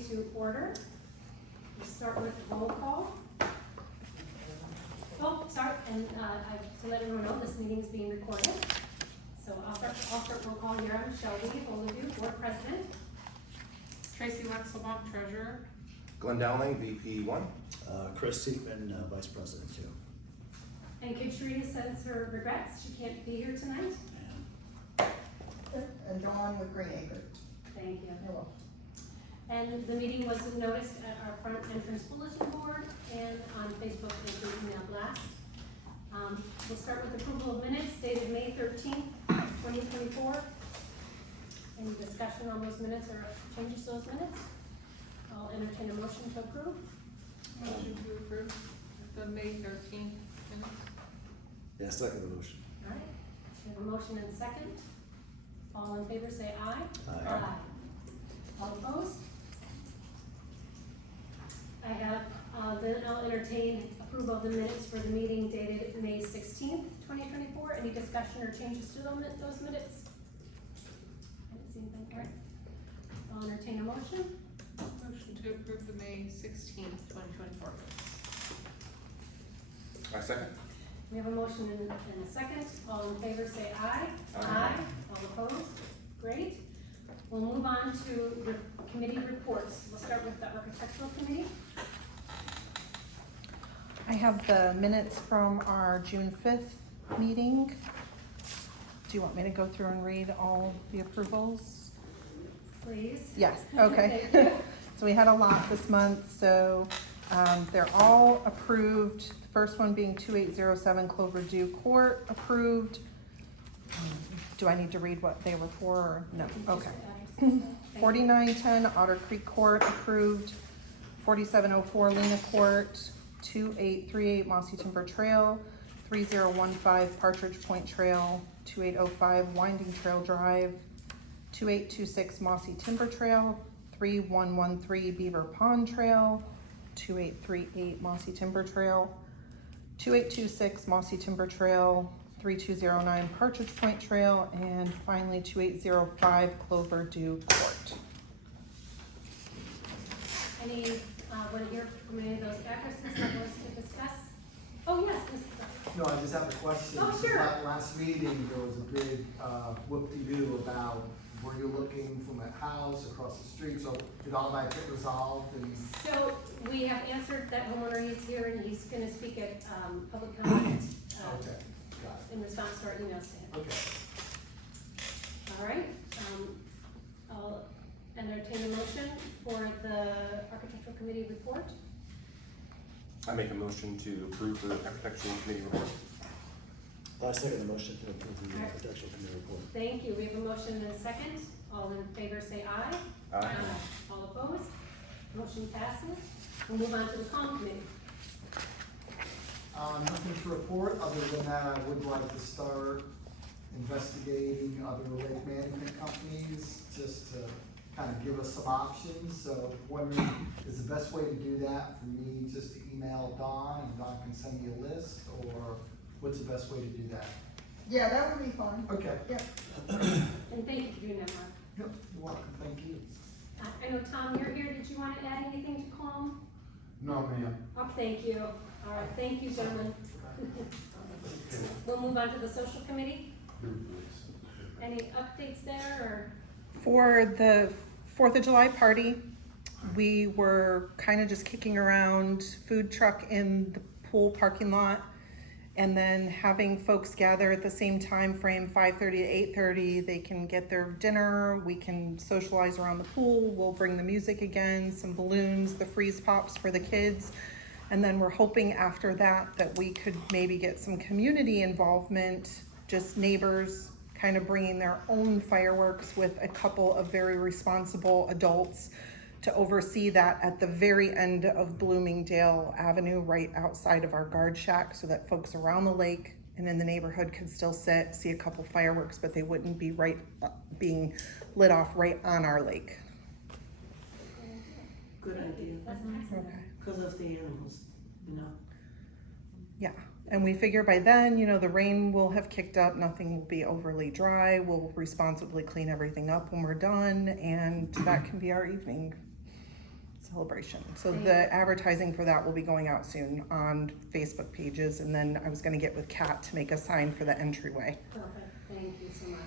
meeting to order. We'll start with roll call. Oh, sorry, and to let everyone know, this meeting is being recorded. So I'll start roll call here. I'm Shelby Olivia, Board President. Tracy Wetzelbaum, Treasurer. Glenn Dowling, VP 1. Chris Seekman, Vice President 2. And Kate Sharita sends her regrets. She can't be here tonight. And Dawn with Green Acre. Thank you. You're welcome. And the meeting was noticed at our front entrance bulletin board and on Facebook and through email blast. We'll start with approval of minutes dated May 13th, 2024. Any discussion on those minutes or changes to those minutes? I'll entertain a motion to approve. Motion to approve the May 13th minutes. Yeah, second the motion. All right, we have a motion and second. All in favor say aye. Aye. All opposed? I have, then I'll entertain approval of the minutes for the meeting dated May 16th, 2024. Any discussion or changes to those minutes? I didn't see anything, all right. I'll entertain a motion. Motion to approve the May 16th, 2024 minutes. I second. We have a motion and a second. All in favor say aye. Aye. All opposed? Great. We'll move on to the committee reports. We'll start with the architectural committee. I have the minutes from our June 5th meeting. Do you want me to go through and read all the approvals? Please. Yes, okay. Thank you. So we had a lot this month, so they're all approved. The first one being 2807 Cloverdue Court, approved. Do I need to read what they were for, or no? Okay. 4910 Otter Creek Court, approved. 4704 Lena Court, 2838 Mossy Timber Trail, 3015 Partridge Point Trail, 2805 Winding Trail Drive, 2826 Mossy Timber Trail, 3113 Beaver Pond Trail, 2838 Mossy Timber Trail, 2826 Mossy Timber Trail, 3209 Partridge Point Trail, and finally 2805 Cloverdue Court. Any, want to hear from any of those addresses that was to discuss? Oh, yes, Mr. No, I just have a question. Oh, Since sure. Last meeting, there was a big whoop-de-doo about were you looking from a house across the street, so did all that get resolved and? So we have answered that homeowner. He's here and he's going to speak at public comment Okay, got in response to our emails to him. it. Okay. All right. I'll entertain a motion for the architectural committee report. I make a motion to approve the architectural committee report. I second the motion to approve the architectural committee report. Thank you. We have a motion and a second. All in favor say aye. Aye. All opposed? Motion passes. We'll move on to the comm committee. Nothing to report, other than that, I would like to start investigating other lake management companies, just to kind of give us some options. So wondering, is the best way to do that for me just to email Dawn, and Dawn can send me a list, or what's the best way to do that? Yeah, that would be fun. Okay. Yep. And thank you for doing that, Mark. Yep, you're welcome, thank you. I know, Tom, you're here. Did you want to add anything to comm? No, ma'am. Oh, thank you. All right, thank you, gentlemen. We'll move on to the social committee. Any updates there, or? For the 4th of July party, we were kind of just kicking around food truck in the pool parking lot, and then having folks gather at the same time frame, 5:30 to 8:30. They can get their dinner, we can socialize around the pool, we'll bring the music again, some balloons, the freeze pops for the kids. And then we're hoping after that we could maybe get some community involvement, just neighbors kind of bringing their own fireworks with a couple of very responsible adults to oversee that at the very end of Bloomingdale Avenue, right outside of our guard shack, so that folks around the lake and in the neighborhood could still see a couple fireworks, but they wouldn't be being lit off right on our lake. Good idea, That's excellent. Okay. because of the animals, you know. Yeah, and we figure by then, you know, the rain will have kicked up, nothing will be overly dry, we'll responsibly clean everything up when we're done, and that can be our evening. celebration. So the advertising for that will be going out soon on Facebook pages, and then I was gonna get with Kat to make a sign for the entryway. Perfect, thank you so much.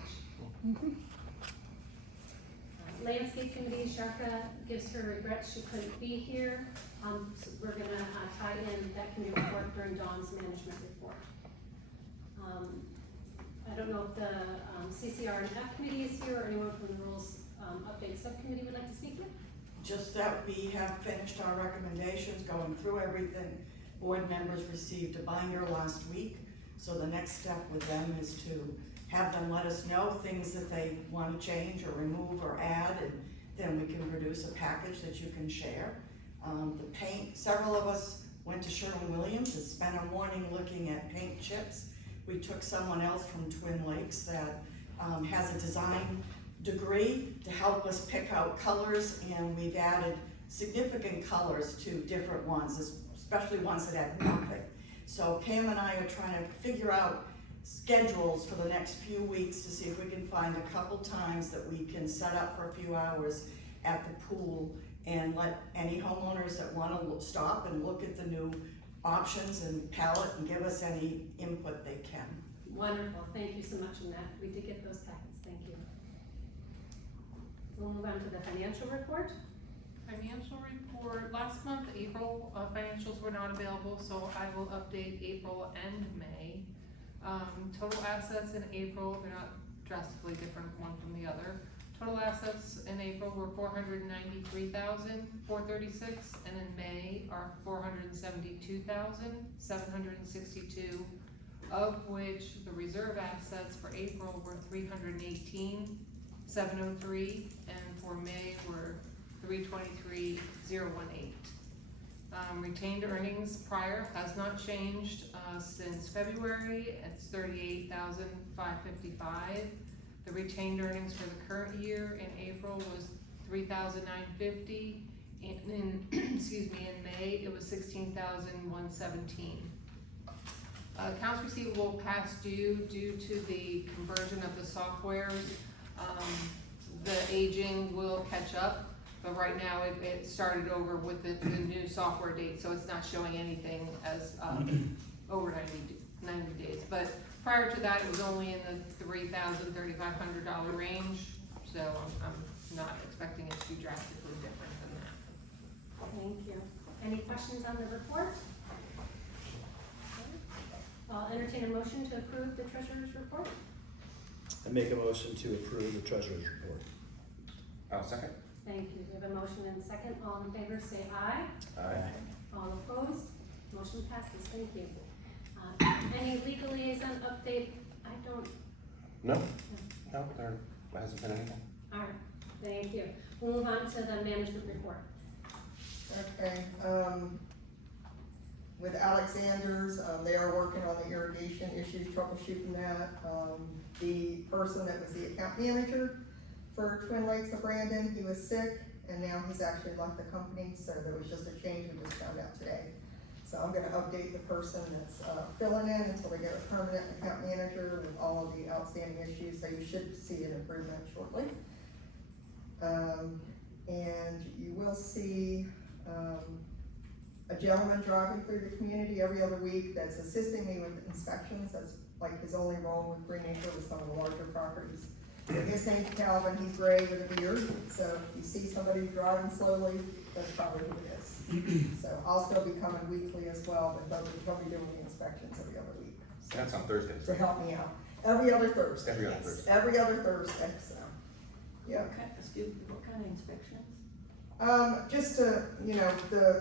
Landscape Committee, Sharka gives her regrets she couldn't be here. So we're gonna tie in that committee report during Dawn's management report. I don't know if the CCR and F committee is here, or anyone from the Rules Update Subcommittee would like to speak with. Just that we have finished our recommendations, going through everything. Board members received a binder last week, so the next step with them is to have them let us know things that they want to change or remove or add, and then we can produce a package that you can share. The paint, several of us went to Sherwin-Williams and spent a morning looking at paint chips. We took someone else from Twin Lakes that has a design degree to help us pick out colors, and we've added significant colors to different ones, especially ones that have nothing. So Pam and I are trying to figure out schedules for the next few weeks to see if we can find a couple times that we can set up for a few hours at the pool and let any homeowners that want to stop and look at the new options and palette and give us any input they can. Wonderful, thank you so much, Annette. We did get those packets, thank you. We'll move on to the financial report. Financial report, last month, April, financials were not available, so I will update April and May. Total assets in April, they're not drastically different one from the other. Total assets in April were $493,436, and in May are $472,762, of which the reserve assets for April were $318,703, and for May were $323,018. Retained earnings prior has not changed since February. It's $38,555. The retained earnings for the current year in April was $3,950. In excuse me, in May it was $16,117. Accounts receivable past due to the conversion of the softwares. The aging will catch up. But right now, it started over with the new software date, so it's not showing anything as over 90 days. But prior to that, it was only in the $3,000, $3,500 range, so I'm not expecting it to be drastically different than that. Thank you. Any questions on the report? I'll entertain a motion to approve the treasurer's report. I make a motion to approve the treasurer's report. I'll second. Thank you. We have a motion and a second. All in favor say aye. Aye. All opposed? Motion passes. Thank you. Any legal liaison update? I don't. No, there hasn't been anything. All right. Thank you. We'll move on to the management report. Okay, with Alexander's, they are working on the irrigation issues, troubleshooting that. The person that was the account manager for Twin Lakes of Brandon, he was sick, and now he's actually left the company, so there was just a change we just found out today. So I'm gonna update the person that's filling in until we get a permanent account manager with all of the outstanding issues, so you should see an improvement shortly. And you will see a gentleman driving through the community every other week that's assisting me with inspections. That's like his only role with Green Acre with some of the larger properties. His name's Calvin, he's gray with a beard, so if you see somebody driving slowly, that's probably who it is. So I'll still be coming weekly as well, but he'll be doing the inspections every other week. So, That's on Thursdays. to help me out. Every other Thursday. Every other yes. Thursday. Every other Thursday, so, yeah. What kind of inspections? Just to,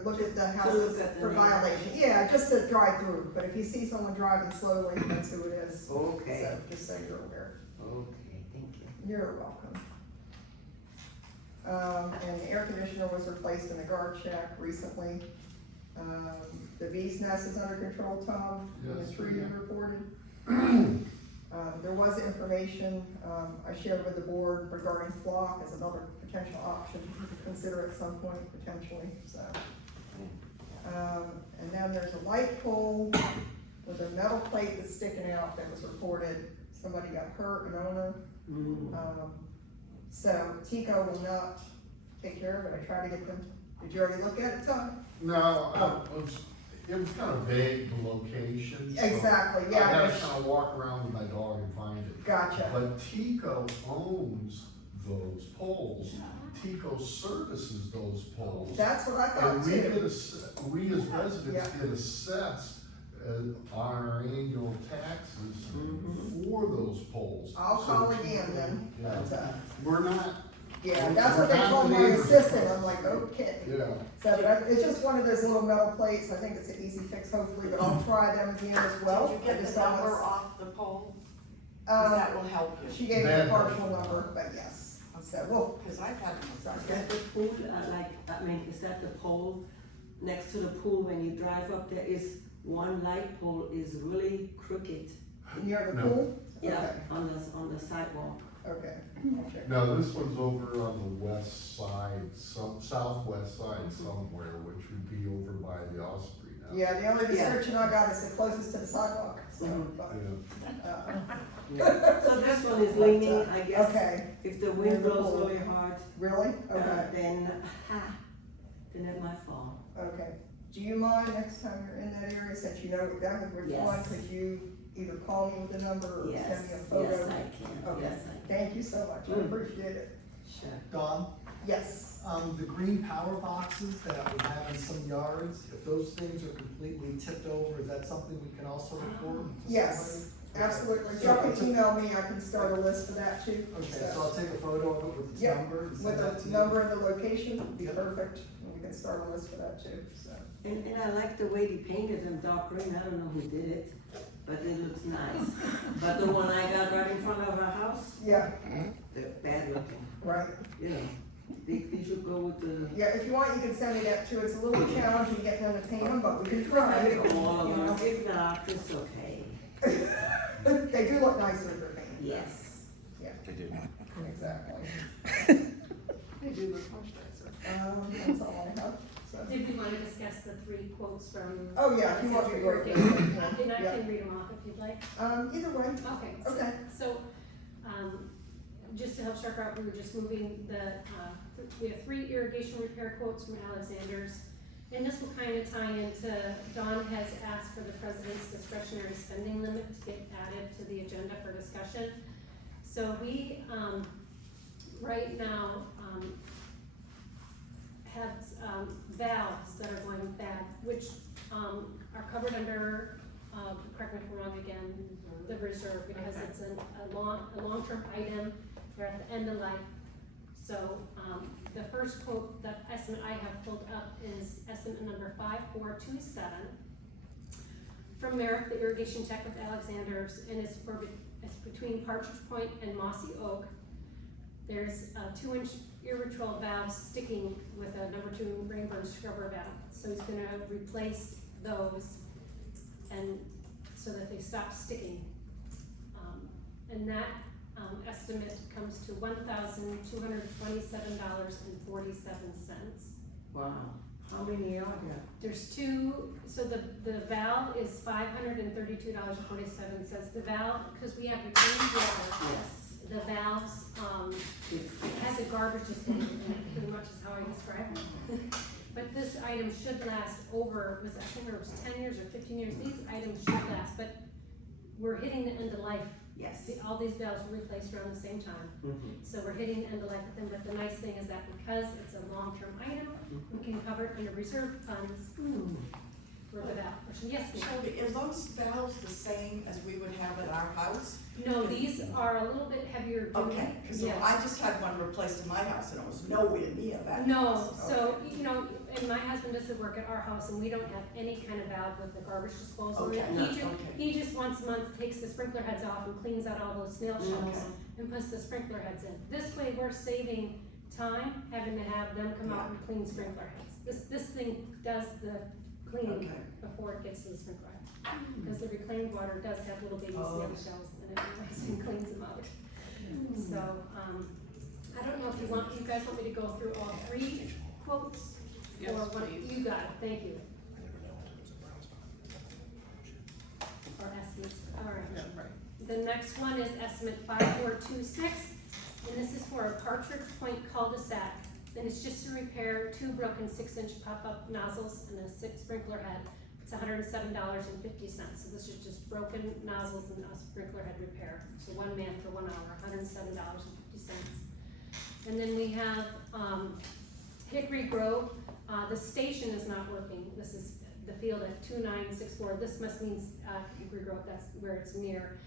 look at the houses look at the for neighborhood. violation, yeah, just to drive through, but if you see someone driving slowly, that's who it is. Okay. So, just so you're aware. Okay, thank you. You're welcome. And the air conditioner was replaced in the guard shack recently. The bee's nest is under control, Tom, and the tree you reported. There was information, I shared with the board regarding flock as another potential option to consider at some point, potentially, so. And then there's a light pole with a metal plate that's sticking out that was reported. Somebody got hurt, an owner. So Tico will not take care of it. I tried to get them Did you already look at it, Tom? No, it was kind of vague, the location. so Exactly, I yeah, gotta I kind of walk around with my dog and find it. gotcha. But Tico owns those poles. Tico services those poles. That's what I thought And we too. get we as residents Yeah. get assessed on our annual taxes Mm-hmm. for those poles. I'll So call Tico- again then, Yeah. but, We're not, yeah, that's what they We're told not my neighbors. assistant, I'm like, okay. yeah. So, but it's just one of those little metal plates, I think it's an easy fix hopefully, but I'll try them again as well. Did you I get just the don't number know- off the pole? 'Cause that will help you. She gave me a That- partial number, but yes, so we'll, Cause I've had them. Is that the pool, is that the pole next to the pool when you drive up there is one light pole is really crooked? near the No. pool? Yeah, on the sidewalk. Okay, I'll check. No, this one's over on the west side, southwest side somewhere, which would be over by the Osprey now. Yeah, the only Yeah. description I got is the closest to the sidewalk, so, Mhm. but, Yeah. So this one is leaning, I guess, okay, if the wind blows really hard, really? Okay, then it might fall. okay. Do you mind next time you're in that area, since you know exactly which Yes. one, could you either call me with the number or Yes, send me a yes, photo? I can, Okay. yes, I Thank you so much, I Mm. appreciate it. Sure. Don, Yes, the green power boxes that we have in some yards, if those things are completely tipped over, is that something we can also report to Yes. somebody? absolutely. So Y'all it's can a- email me, I can start a list for that too. Okay, So, so I'll take a photo of it with its Yep, number and with send that to the you. number and the location, would be Yep. perfect, and we can start a list for that too, so. And I like the way they painted them dark green, I don't know who did it, but it looks nice. But the one I got right in front of our house, Yeah, they're bad looking, right. you know. They should go with the, Yeah, if you want, you can send me that too. It's a little challenging getting them to paint them, but we can try. all You of know? us, if not, it's okay. They do look nicer if they're painted. Yes. They do. Exactly. They do look much nicer. That's all I have, so. Did we wanna discuss the 3 quotes from? Oh, yeah, if you want me to go over Irrigation? them, And I yeah. can read them off if you'd like. Either way, Okay. Okay. So, just to help start out, we were just moving we have 3 irrigation repair quotes from Alexander's. And this will kind of tie into, Dawn has asked for the president's discretionary spending limit to get added to the agenda for discussion. So we, right now, have valves that are going bad, which are covered under, correct me if I'm wrong again, the reserve, because it's a long-term item, they're at the end of life. So, the first quote, the estimate I have pulled up is estimate number 5427 from Merrick, the irrigation tech with Alexander's, and it's between Partridge Point and Mossy Oak. There's a 2-inch Irritrol valve sticking with a number 2 Rainburn scrubber valve. So he's gonna replace those and so that they stop sticking. And that estimate comes to $1,227.47. Wow. How many are there? There's 2, so the valve is $532.47. The valve, because we have retained water, Yes. the valves, it has a garbage disposal in it, pretty much is how I describe it. But this item should last over, I think it was 10 years or 15 years, these items should last, but we're hitting the end of life. Yes. All these valves were replaced around the same time, Mhm. so we're hitting the end of life with them, but the nice thing is that because it's a long-term item, we can cover it under reserve funds for the valve portion. Yes, ma'am. Shelby, are those valves the same as we would have at our house? No, these are a little bit heavier duty. Okay, cause Yes. I just had one replaced in my house and it was nowhere near that. No, house. so, you know, and my husband does the work at our house and we don't have any kind of valve with the garbage disposal. Okay, okay. He just once a month takes the sprinkler heads off and cleans out all those snail shells Okay. and puts the sprinkler heads in. This way, we're saving time, having to have them come out and clean sprinkler heads. This thing does the cleaning Okay. before it gets to the sprinkler head. Because the reclaimed water does have little baby Oh. snail shells in it, and cleans them out. So, I don't know if you guys want me to go through all 3 quotes? Yes, Or what, please. you got it, thank you. Or estimates, all right. Yeah, right. The next one is estimate 5426, and this is for a Partridge Point cul-de-sac And it's just to repair 2 broken 6-inch pop-up nozzles and a sprinkler head. It's $107.50. So this is just broken nozzles and a sprinkler head repair. So 1 man for 1 hour, $107.50. And then we have Hickory Grove. The station is not working. This is the field at 2964. This must mean Hickory Grove, that's where it's near.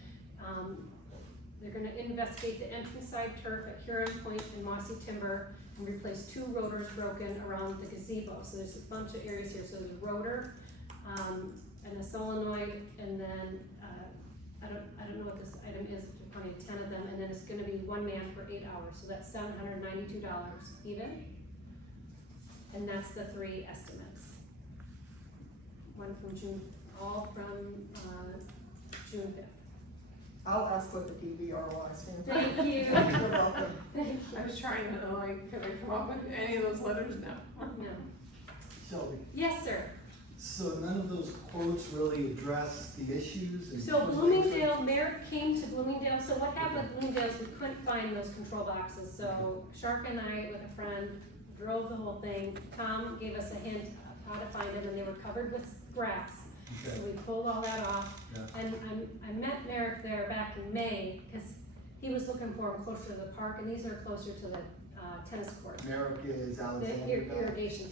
They're gonna investigate the entrance side turf at Huron Point and Mossy Timber and replace 2 rotors broken around the gazebo. So there's a bunch of areas here. So there's a rotor, and a solenoid, and then, I don't know what this item is, there's probably 10 of them, and then it's gonna be 1 man for 8 hours. So that's $792 even. And that's the 3 estimates. One from June, all from, June 5th. I'll ask what the DVRY stands for. Thank you. You're welcome. Thank you. I was trying to like, could I come up with any of those letters now? No. Shelby, Yes, sir. so none of those quotes really address the issues? and- So Bloomingdale, Merrick came to Bloomingdale, so what happened with Bloomingdale is we couldn't find those control boxes, so Shark and I, with a friend, drove the whole thing. Tom gave us a hint of how to find them, and they were covered with grass. So Okay, we pulled all that off, yeah, and I met Merrick there back in May, because he was looking for them closer to the park, and these are closer to the tennis court. Merrick is The Alexander. irrigation.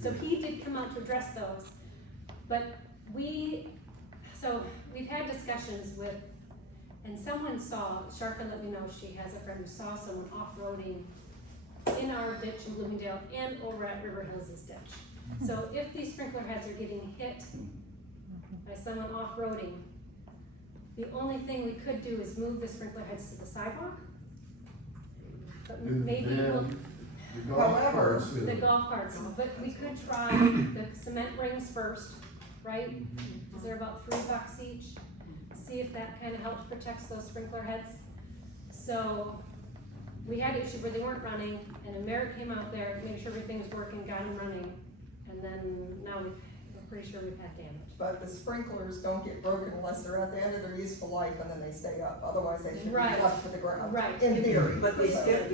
So he did come out to address those, but we've had discussions with, and someone saw, Sharka let me know, she has a friend who saw someone off-roading in our ditch in Bloomingdale and over at River Hills' ditch. So if these sprinkler heads are getting hit by someone off-roading, the only thing we could do is move the sprinkler heads to the sidewalk. But maybe we'll, The golf However, carts, the golf carts, but we could try the cement rings first, right? Cause they're about $3 each. See if that kinda helps protect those sprinkler heads. So, we had issues where they weren't running, and a Merrick came out there, made sure everything was working, got them running, and then now we're pretty sure we've had damage. But the sprinklers don't get broken unless they're at the end of their useful life and then they stay up, otherwise they should be Right. flush to the ground. Right. In theory. But they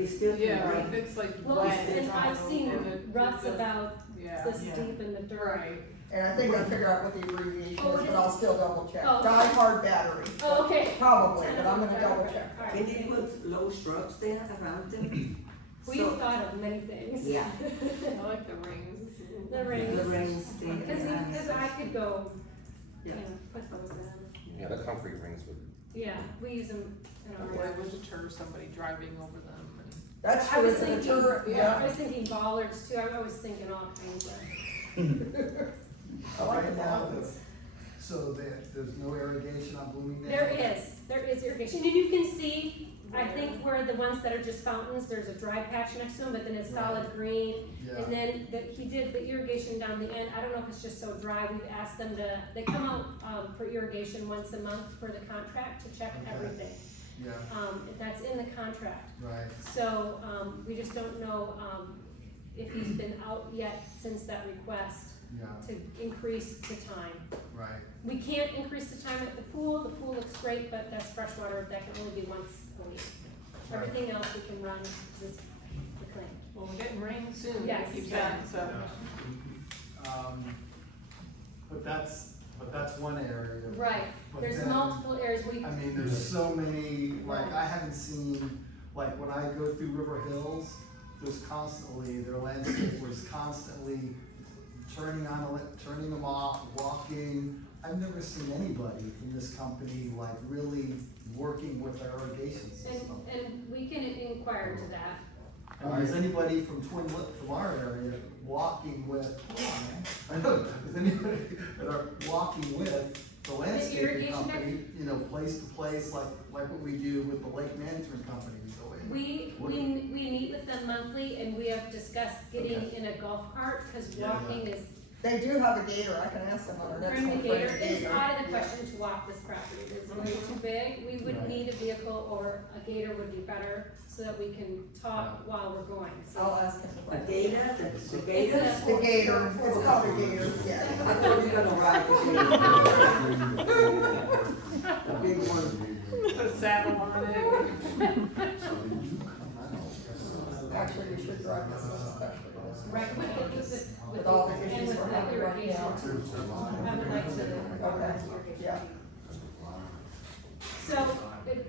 still can Yeah, break. if it's like Well, wet and I've seen and it- ruts about Yeah, this Yeah. deep in the dirt. right. And I think I figured out what the abbreviation Oh, is, it but is? I'll still double check. Oh. Die hard battery. Oh, okay. Probably, but I'm gonna double check. All right. Can you put low shrubs there around them? We've So- thought of many things. Yeah. I like the rings. The rings. The rings thing. Cause I could go, you Yeah. know, put those in. Yeah, the concrete rings would, Yeah, we use them in our Or yard. it would deter somebody driving over them and. That's I true, was it's a thinking, deterrent, I yeah. was thinking bollards too, I was thinking all kinds of. I like Right the now, bollards. so there's no irrigation on Bloomingdale? There is irrigation, and you can see, I think where the ones that are just fountains, there's a dry patch next to them, but then it's solid green. Yeah, And then he did the irrigation down the end, I don't know if it's just so dry, we've asked them to, they come out, for irrigation once a month for the contract to check Okay. everything. yeah, That's in the contract, right, so, we just don't know, if he's been out yet since that request yeah, to increase the time. right, We can't increase the time at the pool looks great, but that's freshwater, that can only be once a week. Right. Everything else we can run, cause it's clean. Well, we're getting rain soon, Yes. they keep saying, so. but that's one area. Right, But there's then- multiple areas I mean, there's so many, like, I haven't seen, like, when I go through River Hills, there's constantly, their landscapers constantly turning them off, walking. I've never seen anybody from this company, like, really working with their irrigation system. and we can inquire into that. I mean, is anybody from from our area walking with, I know, is anybody that are walking with the landscaping irrigation company, you know, place to place, like what we do with the lake management company, so. We meet with them monthly, and we have discussed getting Okay. in a golf cart, cause Yeah. walking is, They do have a gator, I can ask them on our next bring one. the bring gator, a it's gator. out of the Yeah. question to walk this property, it's way too big. We would Right. need a vehicle, or a gator would be better, so that we can talk while we're going, so. I'll ask him. A gator, the gator? It's The gator, it's called a gator, yeah. I thought you were gonna ride the gator. The big one. Put a saddle on it. actually, we should drive this one especially. Right, With all the and issues with we're having right irrigation. now. I would like to. Okay, yeah. So,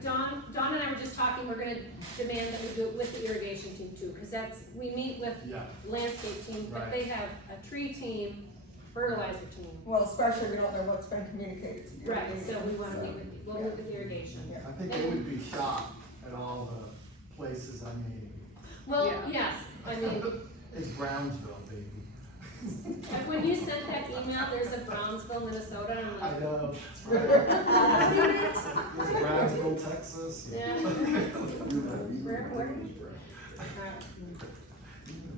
Dawn and I were just talking, we're gonna demand that we do it with the irrigation team too, cause we meet with Yeah. landscape team, but Right. they have a tree team, fertilizer team. Well, especially we don't know what's been communicated to you. Right, so we wanna meet with, we'll meet with irrigation. Yeah. I think they would be shocked at all the places I mean, Well, Yeah. yes, I mean, it's Brownsville, baby. like when you sent that email, there's a Brownsville, Minnesota, and I'm I like, know. really? There's Brownsville, Texas. Yeah. Where? Alright.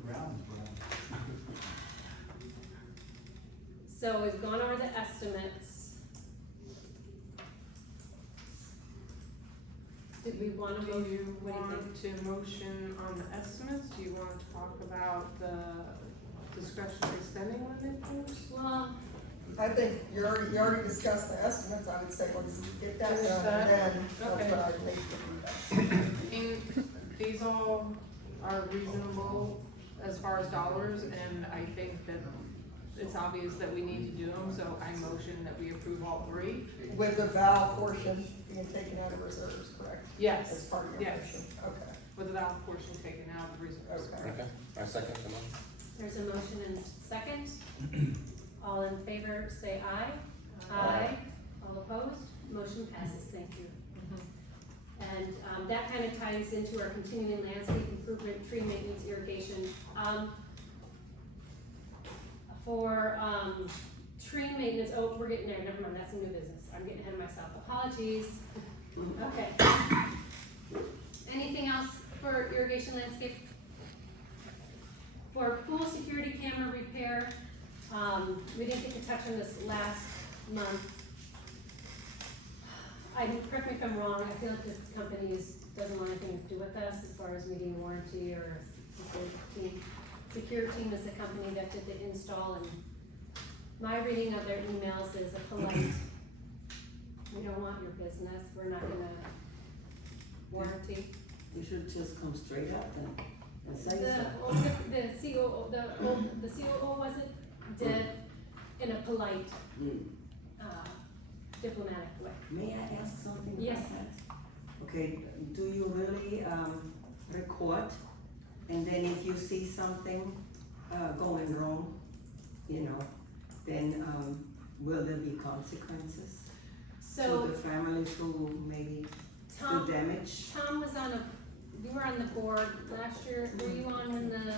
Brownsville. So we've gone over the estimates. Did we wanna Do go, you what do you want to motion on the estimates? Do you want to talk about the discretionary spending limit first? well, I think you already discussed the estimates, I would say let's get that Finish done, that? and then that's Okay. what I'd make to do that. I mean, these all are reasonable as far as dollars, and I think that it's obvious that we need to do them, so I motion that we approve all three. With the valve portion being taken out of reserves, correct? As Yes, part of your yes. motion, okay, with the valve portion taken out of reserves. okay. Okay, I second the motion. there's a motion and second. All in favor, say aye. Aye. All opposed? Motion passes, thank you. Mhm. And, that kind of ties into our continuing landscape improvement, tree maintenance, irrigation. For, tree maintenance, oh, we're getting there, never mind, that's a new business, I'm getting ahead of myself, apologies. Okay. Anything else for irrigation landscape? For pool security camera repair, we didn't get to touch on this last month. Correct me if I'm wrong, I feel like this company doesn't want anything to do with us as far as meeting warranty or Secure Team is the company that did the install, and my reading of their emails is a polite, we don't want your business, we're not gonna warranty. You should just come straight up and say The COO, the COO was it, did in a polite, Mm. diplomatic way. May I ask something about Yes. that? Okay, do you really, record, and then if you see something, going wrong, you know, then, will there be consequences? To So the families who maybe do Tom, damage? Tom was you were on the board last year, were you on when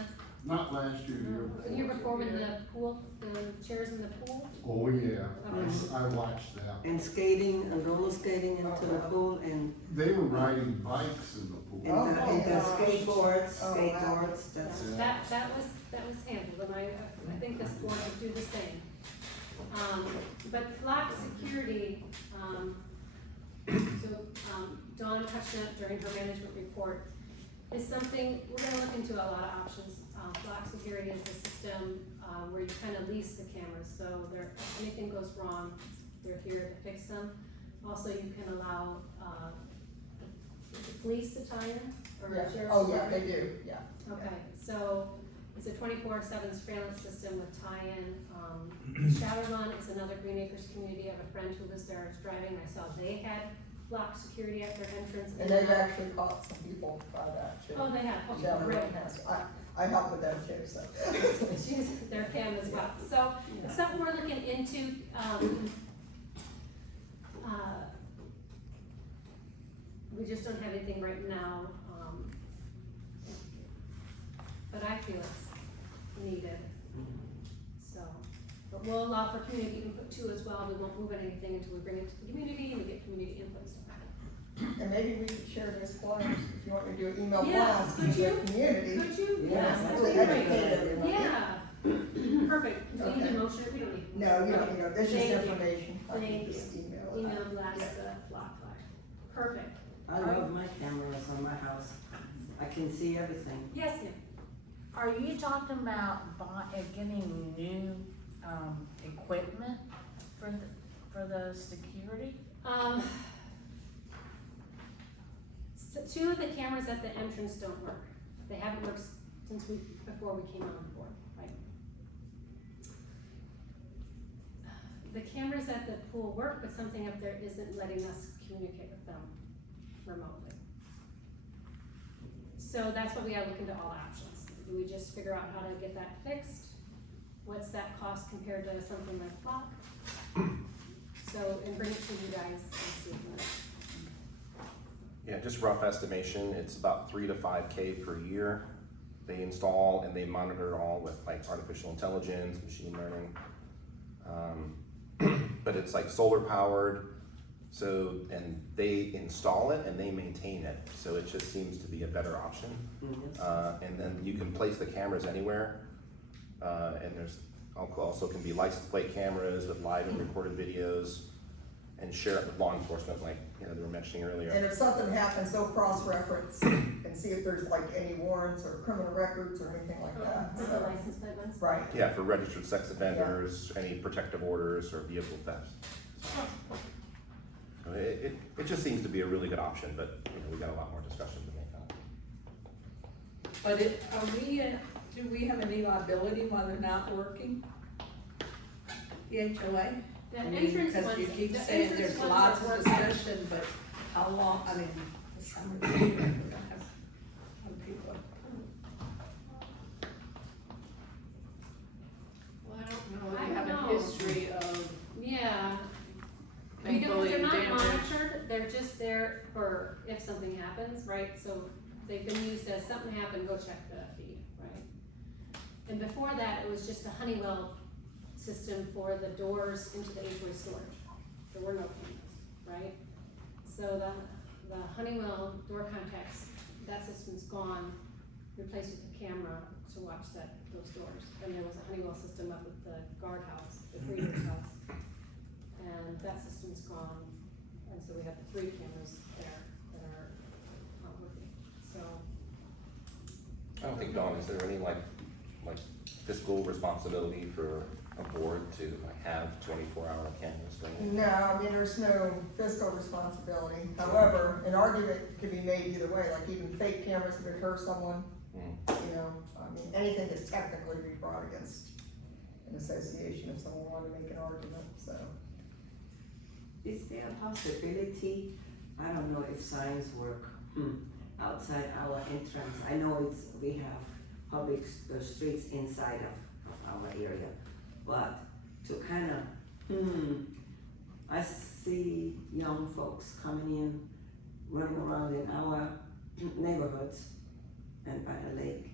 Not last year, the year before when the pool, the chairs in the pool? Oh, yeah, Okay. I watched that. And skating, and roller skating into the pool, and, They were riding bikes in the pool. and the gosh. skateboards, Oh, wow. that's, Yeah. That was handled, and I think this board would do the same. But flock security, Dawn touched on it during her management report, is something, we're gonna look into a lot of options. Flock security is a system, where you kind of lease the cameras, so if anything goes wrong, they're here to fix them. Also, you can allow, the police to tie in, or Yeah. sheriff's. Oh, yeah, they do, yeah. Okay, so it's a 24/7 surveillance system with tie-in. Shadowrun is another Green Acres community. I have a friend who lives there, is driving. I saw they had block security at their entrance. And they've actually caught some people by that too. Oh, they have, okay, Yeah, great. I help with them too, so. She's their cam as well. So it's something we're looking into. We just don't have anything right now. But I feel it's needed. So, but we'll allow for community input too as well. We won't move on anything until we bring it to the community and we get community input. And maybe we could share this flyers, if you want me to do an email Yeah, blast to could the you? community. Could you? Yeah, Yes, that would be Educate great. everyone. Yeah. Perfect. Do we need Okay. a motion or we don't need? No, you don't, this is Thank you. information. I can Thank just email it. Email out. blast Yeah. the flock flyer. Perfect. I love my cameras on my house. I can see everything. Yes, ma'am. Are you talking about getting new, equipment for the security? So two of the cameras at the entrance don't work. They haven't worked before we came on board, right? The cameras at the pool work, but something up there isn't letting us communicate with them remotely. So that's why we gotta look into all options. Do we just figure out how to get that fixed? What's that cost compared to something like TLOB? So, and bring it to you guys and see if Yeah, just rough estimation, it's about 3 to 5K per year. They install and they monitor it all with like artificial intelligence, machine learning. But it's like solar powered, so, and they install it and they maintain it, so it just seems to be a better option. And then you can place the cameras anywhere, and there's also can be license plate cameras with live and recorded videos, and share it with law enforcement, like, you know, they were mentioning earlier. And if something happens, they'll cross-reference and see if there's like any warrants or criminal records or anything like that. the So, license plate ones. right. Yeah, for registered sex offenders, any protective orders or vehicle thefts. So it just seems to be a really good option, but, you know, we got a lot more discussion to make on it. But do we have any liability while they're not working? The HOA? The I mean, entrance because ones, you keep the saying entrance there's ones lots are of working. discussion, but how long, I mean, the summer, we're gonna have other people. Well, I don't know, I if you have don't a know. history of Yeah. Because thankfully they're not damage. monitored, they're just there for if something happens, right? So they've been used as something happened, go check the feed, right? And before that, it was just a Honeywell system for the doors into the HOA storage. There were no cameras, right? So the Honeywell door contacts, that system's gone, replaced with a camera to watch those doors. And there was a Honeywell system up at the guardhouse, the breeder's house. And that system's gone, and so we have 3 cameras there that are not working, so. I don't think, Dawn, is there any like fiscal responsibility for a board to like have 24-hour cameras going? No, I mean, there's no fiscal responsibility. However, an argument could be made either way, like even fake cameras that deter someone. You know, I mean, anything could technically be brought against an association if someone wanted to make an argument, so. Is there a possibility, I don't know if signs work outside our entrance? I know we have public streets inside of our area, but to kind of, I see young folks coming in, running around in our neighborhoods and by the lake.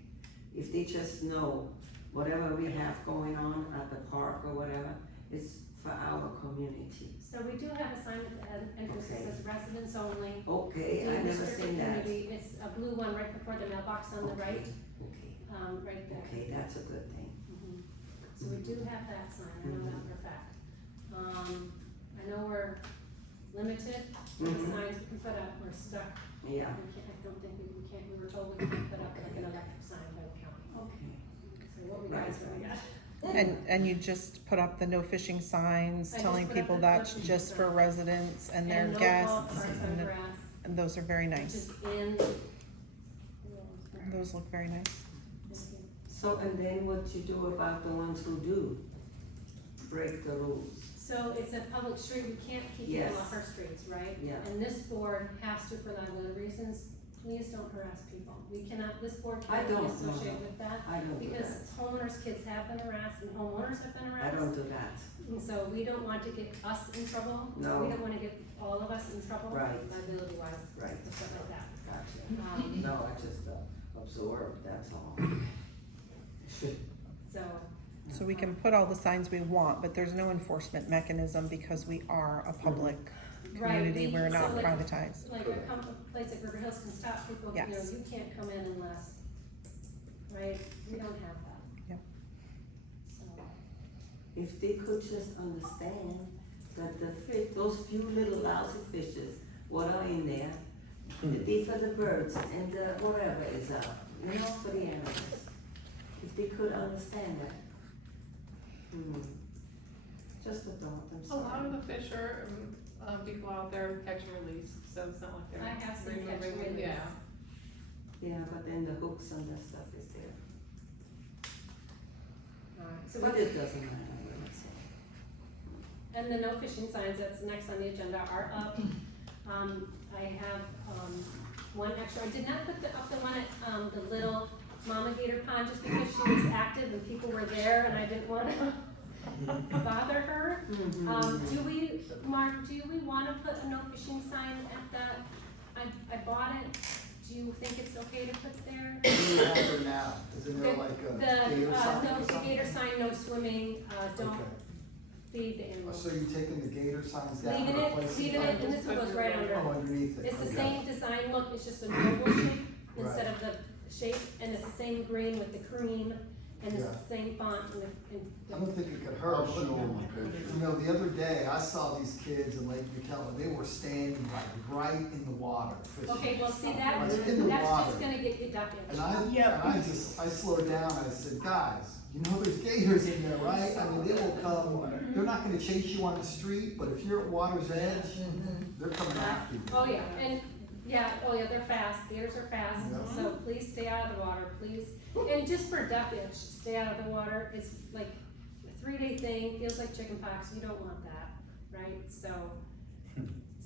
If they just know whatever we have going on at the park or whatever, it's for our community. So we do have a sign at the entrance that says residents only. Okay, I never seen that. It's a blue one right before the mailbox on the right, Okay, right there. okay, that's a good thing. So we do have that sign, I know that for a fact. I know we're limited with the signs we can put up, we're stuck. Yeah, I don't think we were told we can't put up like an electric sign by the county. okay. So what we got is what we got. And you just put up the no fishing signs, I just telling put up people the that's no fishing just for sign. residents and their no guests. golf carts on grass, And those are very which nice. is in. Those look very nice. So, and then what you do about the ones who do break the rules? So it's a public street, we can't keep Yes. people off our streets, right? Yeah. And this board has to, for liability reasons, please don't harass people. We cannot, this board I cannot be don't, associated no. with that. I don't do Because that. homeowners' kids have been harassed and homeowners have been I harassed. don't do that. And so we don't want to get us in trouble. No. We don't wanna get all of us in trouble. Right. Liability wise. Right. And stuff like that. Gotcha. Um, No, I just absorb, that's all. So, So we can put all the signs we want, but there's no enforcement mechanism because we are a public right, community. We're so not like- privatized. Like a place like River Hills can stop people, you know, Yes. you can't come in unless, right, we don't have that. Yep. So, If they could just understand that the fish, those few little lousy fishes, what are in there, they for the birds and the whatever is out, you know, for the animals. If they could understand that. Just a thought, I'm A sorry. lot of the fish are, people out there catch and release, so it's not like they're. I have seen catch and removing- release. Yeah, Yeah, but then the hooks and that stuff is there. So But we, it doesn't matter, so. and the no fishing signs that's next on the agenda are up. I have, one extra, I did not put up the one at, the little Mama Gator Pond just because she was active and people were there and I didn't wanna bother her. Do we, Mark, do we wanna put a no fishing sign at the, I bought it, do you think it's okay to put there? What do you have there now? Isn't there like a gator sign No, or the something? gator sign, no swimming, don't Okay. feed the animals. So you're taking the gator signs down Leaving and it, replacing leaving it, and this one goes right under. Oh, underneath it. It's the Okay. same design look, it's just a noble shape instead Right. of the shape, and it's the same green with the cream, and it's Yeah. the same font and I don't think it could hurt. I'll show them a picture. You know, the other day, I saw these kids in Lake McKellar, they were standing like right in the water fishing. Okay, well, see, that, Like in the that's water. just gonna get you ducked in. And I slowed down, I said, guys, you know there's gators in there, right? I mean, they will come, they're not gonna chase you on the street, but if you're at water's edge, they're coming after you. Oh, yeah, and, they're fast, gators are fast, Yeah. so please stay out of the water, please. And just for duck itch, stay out of the water, it's like a 3-day thing, feels like chicken pox, you don't want that, right? So,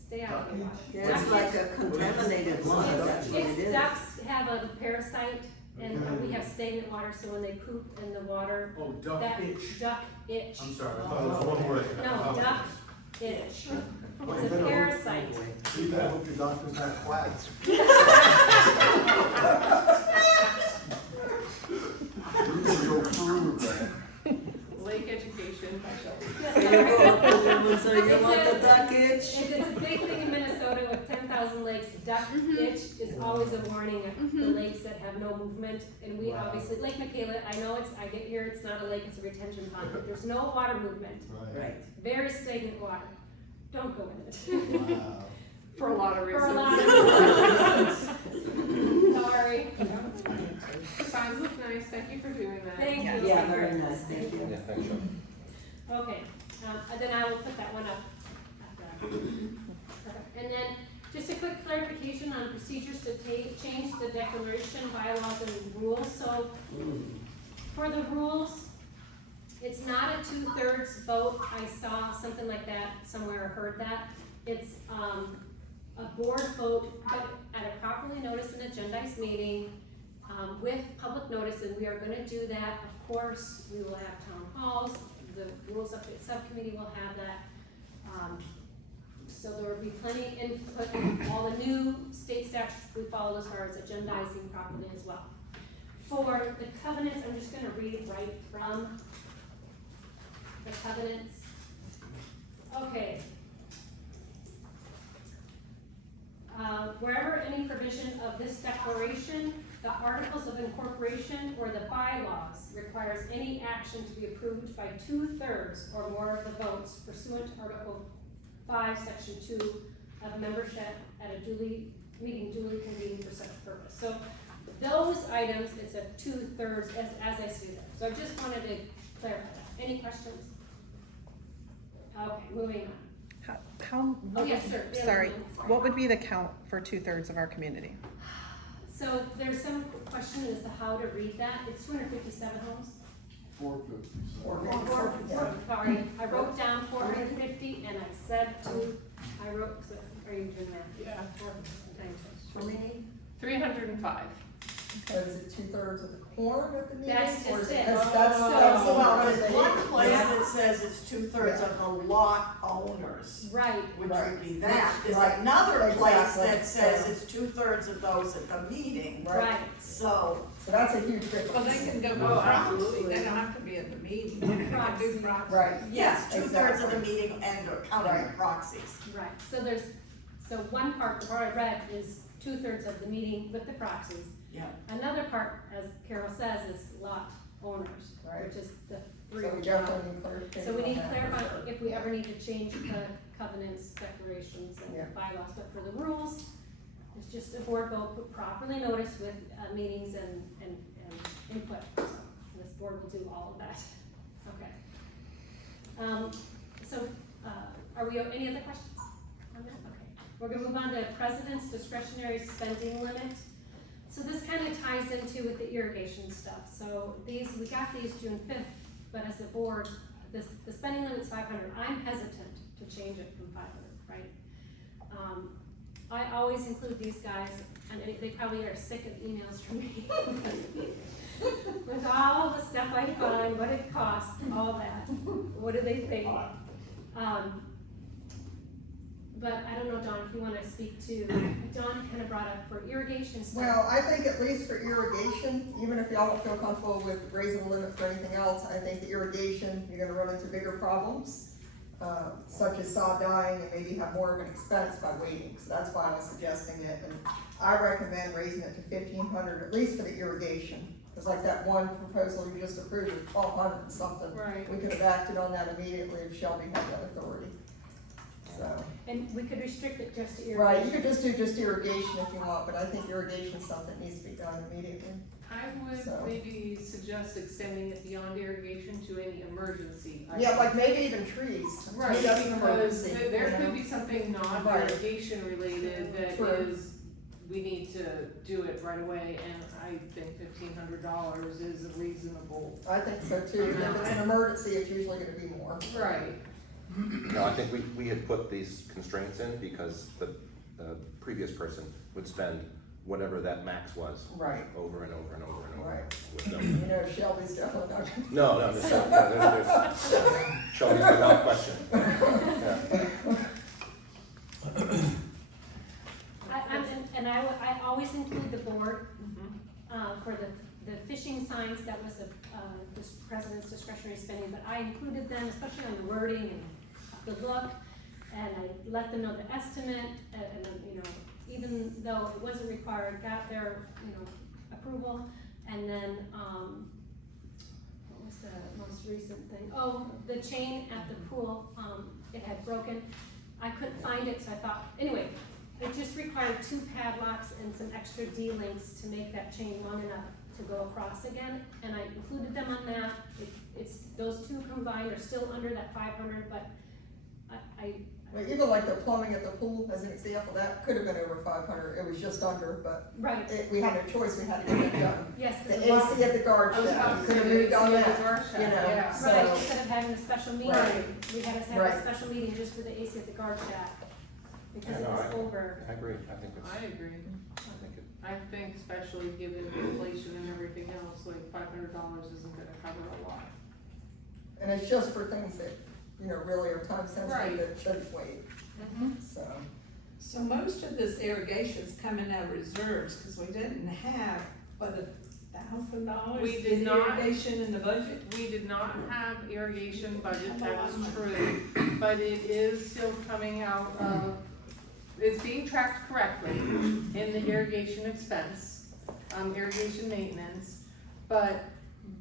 stay out of the water. Yeah, it's like a contaminated water, that's what it It's is. ducks have a parasite, and we have stagnant water, so when they poop in the water, Oh, duck that itch. duck itch. I'm sorry, I thought it was one word. No, duck itch. It's a parasite. You better hope your doctor's not quacks. You can go through with that. Lake education. So you go up and so you want the duck itch? It's a big thing in Minnesota with 10,000 lakes. Duck itch is always a warning at the lakes that have no movement. And we Wow. obviously, Lake Michaela, I know I get here, it's not a lake, it's a retention pond, but there's no water movement. Right. Very stagnant water. Don't go in it. Wow. For a lot of For reasons. a lot of reasons. Sorry. Signs look nice, thank you for doing that. Thank you. Yeah, very nice, thank you. Yeah, thanks, Sean. Okay, and then I will put that one up after. Okay. And then, just a quick clarification on procedures to change the declaration, bylaws, and rules. So, for the rules, it's not a 2/3 vote. I saw something like that somewhere or heard that. It's, a board vote, but at a properly noticed and agendized meeting, with public notice, and we are gonna do that. Of course, we will have town halls, the rules update subcommittee will have that. So there will be plenty of input, all the new state statutes we follow as far as agendizing properly as well. For the covenants, I'm just gonna read right from the covenants. Okay. Wherever any provision of this declaration, the articles of incorporation, or the bylaws requires any action to be approved by 2/3 or more of the votes pursuant to Article 5, Section 2 of membership at a meeting duly convened for such purpose. So those items, it's a 2/3 as I see them. So I just wanted to clarify that. Any questions? Okay, moving on. How, Oh, yes, sir. The other sorry, one. what would be the count for 2/3 of our community? So there's some question as to how to read that. It's 257 homes. 457. Sorry, I wrote down 450 and I said I wrote, so are you doing that? Yeah. 450 times. For me, 305. is it 2/3 of the quorum at the meeting? That's or just is it. That's the amount There's that one they- place Yeah. that says it's 2/3 of the lot owners, Right, which Right. would be that. There's Right. another place Exactly. that says Yeah. it's 2/3 of those at the meeting. right. So, So that's a huge difference. Well, they can go, Oh, absolutely, they don't have to be at the meeting. They can do proxy. Right. yes, 2/3 of the Exactly. meeting and counting the Right. proxies. Right, so one part, the part I read, is 2/3 of the meeting with the proxies. Yeah. Another part, as Carol says, is lot owners, Right. which is the So 3. we definitely need clarification. So we need to on that. clarify if we ever need to change the covenants, declarations, Yeah. and bylaws, but for the rules, it's just a board vote properly noticed with meetings and input. So this board will do all of that. Okay. Are we, any other questions on that? Okay. We're gonna move on to President's discretionary spending limit. So this kind of ties into with the irrigation stuff. So we got these June 5th, but as a board, the spending limit's 500, I'm hesitant to change it from 500, right? I always include these guys, and they probably are sick of emails from me. With all the stuff I find, what it costs, all that, what do they think? But I don't know, Dawn, if you wanna speak to, Dawn kinda brought up for irrigation stuff. Well, I think at least for irrigation, even if y'all don't feel comfortable with raising the limit for anything else, I think the irrigation, you're gonna run into bigger problems, such as sod dying, and maybe have more of an expense by waiting, so that's why I was suggesting it, and I recommend raising it to 1,500, at least for the irrigation. Cause like that one proposal you just approved of 1,200 and something. Right. We could have acted on that immediately if Shelby had that authority, so. And we could restrict it just to irrigation. Right, you could just do irrigation if you want, but I think irrigation is something that needs to be done immediately. I would So. maybe suggest extending it beyond irrigation to any emergency. Yeah, like maybe even trees. Right, Maybe that's an because emergency, there you could know? be something non-irrigation related that True. is, we need to do it right away, and I think $1,500 is a reasonable. I think so too, and if it's an emergency, it's usually gonna be more. Right. No, I think we had put these constraints in because the previous person would spend whatever that max was. Right. Over and over and over and over Right. with them. You know, Shelby's definitely not gonna. No, there's Shelby's without question. Yeah. I always include the board, for the fishing signs, that was this president's discretionary spending, but I included them, especially on the wording and the look, and I let them know the estimate, and you know, even though it wasn't required, got their, you know, approval, and then, what was the most recent thing? Oh, the chain at the pool, it had broken, I couldn't find it, so I thought, anyway, it just required 2 padlocks and some extra D-links to make that chain long enough to go across again, and I included them on that. It's, those two combined are still under that 500, but Well, even like the plumbing at the pool, as an example, that could have been over 500, it was just under, but right, we had no choice, we had to get it done. yes. The 'cause AC at the guard I was shack, about we to could have say moved the on AC at that, the guard shack, you know, yeah. so. Right, instead of having a special meeting, Right. we had to have Right. a special meeting just for the AC at the guard shack, because Yeah, it no, was over. I agree, I think it's, I agree. I think it, I think especially given inflation and everything else, like $500 isn't gonna cover a lot. And it's just for things that, you know, really are time sensitive, Right. that should wait, so. So most of this irrigation's coming out of reserves, cause we didn't have, but $1,000 We did in not. irrigation in the budget? We did not have irrigation budget, that is true, but it is still coming out of, it's being tracked correctly in the irrigation expense, irrigation maintenance, but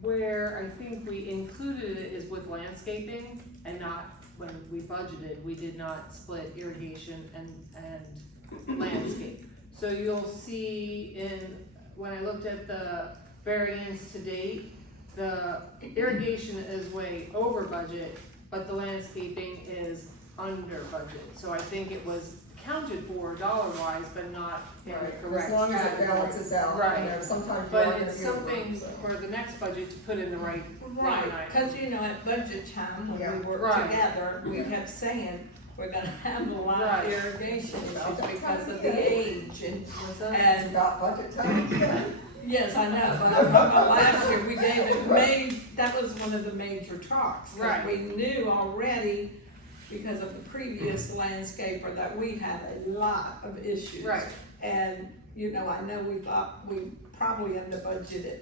where I think we included it is with landscaping and not when we budgeted, we did not split irrigation and landscape. So you'll see when I looked at the variance to date, the irrigation is way over budget, but the landscaping is under budget. So I think it was accounted for dollar-wise, but not in the Right, correct as long as it category. balances out, you Right. know, sometimes you are But gonna it's be over, something so. for the next budget to put in the right line Right, item. cause you know, at budget time, when Yeah. we worked Right. together, we kept saying, we're gonna have a lot Right. of irrigation About issues that because time of of the year. age and, It's and, about budget time. yes, I know, but I'm talking about last year, we gave it that was one of the major talks. 'Cause Right. we knew already, because of the previous landscaper, that we had a lot of issues. Right. And, you know, I know we thought we probably under budgeted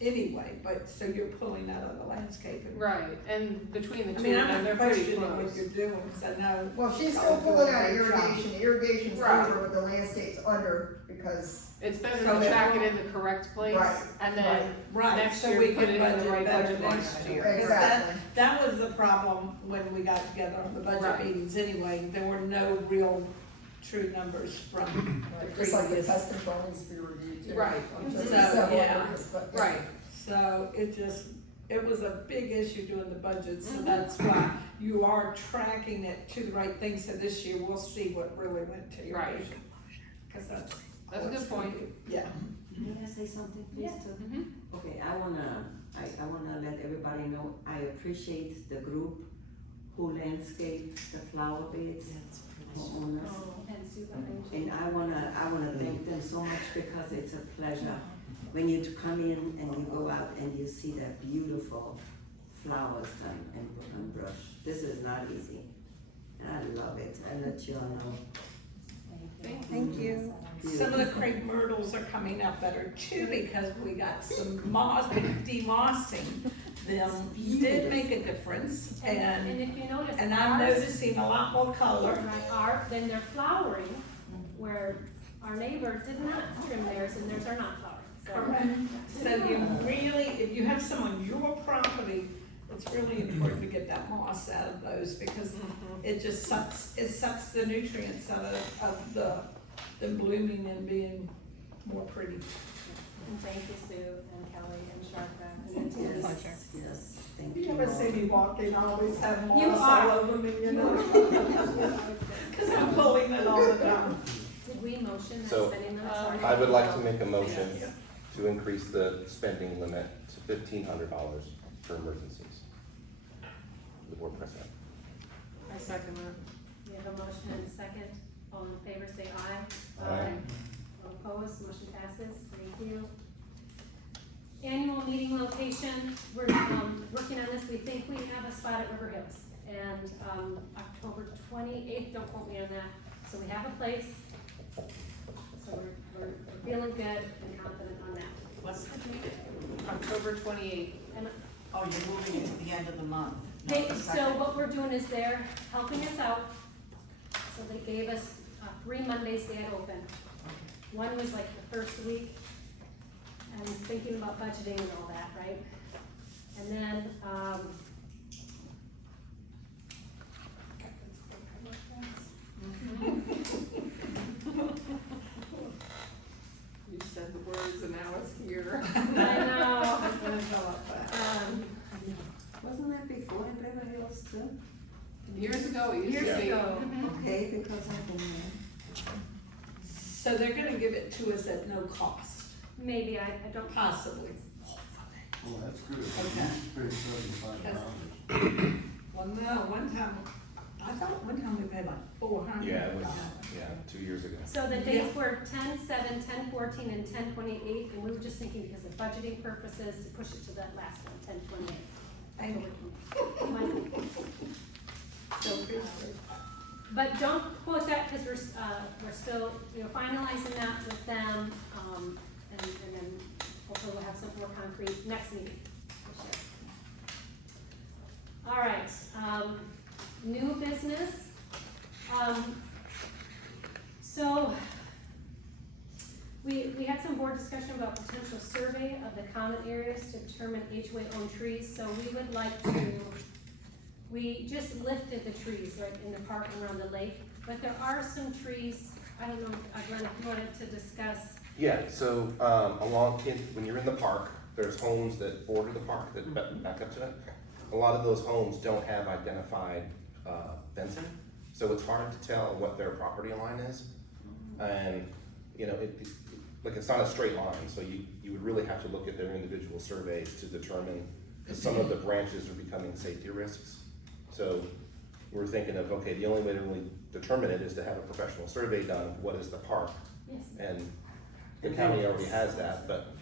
anyway, but, so you're pulling out of the landscaping. Right, and between the I two mean, of I'm them, they're not pretty questioning what close. you're doing, cause I know. Well, she's still pulling out irrigation, the irrigation's Right. over, but the landscape's under, because, It's better So to that- track it in the correct place, Right, and then Right, next so year we put can it in the budget right better budget line next item. year. 'Cause exactly, That was the problem when we got together on the budget Right. meetings anyway, there were no real true numbers from right, the just like the previous. pest control needs to be reviewed too. Right. I'm just So, several yeah. areas, but, yeah. Right, So it was a big issue doing the budget, so Mhm. that's why you are tracking it to the right thing, so this year we'll see what really went to Right. irrigation. Cause that's. That's a good point. Yeah, May I say something, please, Yeah. too? Mhm. Okay, I wanna let everybody know, I appreciate the group who landscaped the flower beds, homeowners. And Sue behind you. And I wanna thank them so much because it's a pleasure when you come in and you go out and you see that beautiful flowers done and brush. This is not easy. And I love it. I let you all know. Thank you. Some of the crepe myrtles are coming up better too, because we got some moss, demossing them did make a difference, And and if you notice. I'm ours- noticing a lot more color. Right, then they're flowering, where our neighbor did not trim theirs and theirs are not flowering, so. Correct. So you really, if you have some on your property, it's really important to get that moss out of those, because it just sucks the nutrients out of the blooming and being more pretty. And thank you, Sue and Kelly and Sharka and the team. Yes, thank you. You ever see me walking, I always have You moss are. all over me, you know? Cause I'm pulling it all the time. Did we motion that So, spending limit? Sorry. I would like to make a motion to increase the spending limit to $1,500 for emergencies. The board president. I second that. We have a motion and a second. All in favor, say aye. Aye. All opposed, motion passes. Thank you. Annual meeting location, we're, working on this. We think we have a spot at River Hills. And, October 28th, don't quote me on that. So we have a place. So we're feeling good and confident on that. What's the date? October 28th. And Oh, you're moving it to the end of the month. not Hey, the so second. what we're doing is they're helping us out. So they gave us 3 Mondays they had open. One was like the first week, and thinking about budgeting and all that, right? And then, You said the words and now it's here. I know. Wasn't that before in Beverly Hills too? Years ago, it used to Years be. ago. Okay, because I've been there. So they're gonna give it to us at no cost, Maybe, I don't. possibly. Well, that's good. Okay. You pay $75. Well, no, one time, I thought one time we paid like $400. Yeah, it was, 2 years ago. So the dates were 10/7, 10/14, and 10/28, and we were just thinking because of budgeting purposes to push it to that last one, 10/28. Thank you. So, but don't quote that, because we're still, finalizing that with them, and then hopefully we'll have something more concrete next meeting. for sure. All right, new business. So, we had some board discussion about potential survey of the common areas to determine HOA owned trees, so we would like to, we just lifted the trees right in the park around the lake, but there are some trees, I don't know, Glenn, if you wanted to discuss. Yeah, so, when you're in the park, there's homes that border the park that back up to it. A lot of those homes don't have identified, fencing, so it's hard to tell what their property line is. And, it's not a straight line, so you would really have to look at their individual surveys to determine, because some of the branches are becoming safety risks. So we're thinking of, okay, the only way to really determine it is to have a professional survey done of what is the park. Yes. And the county already has that, but,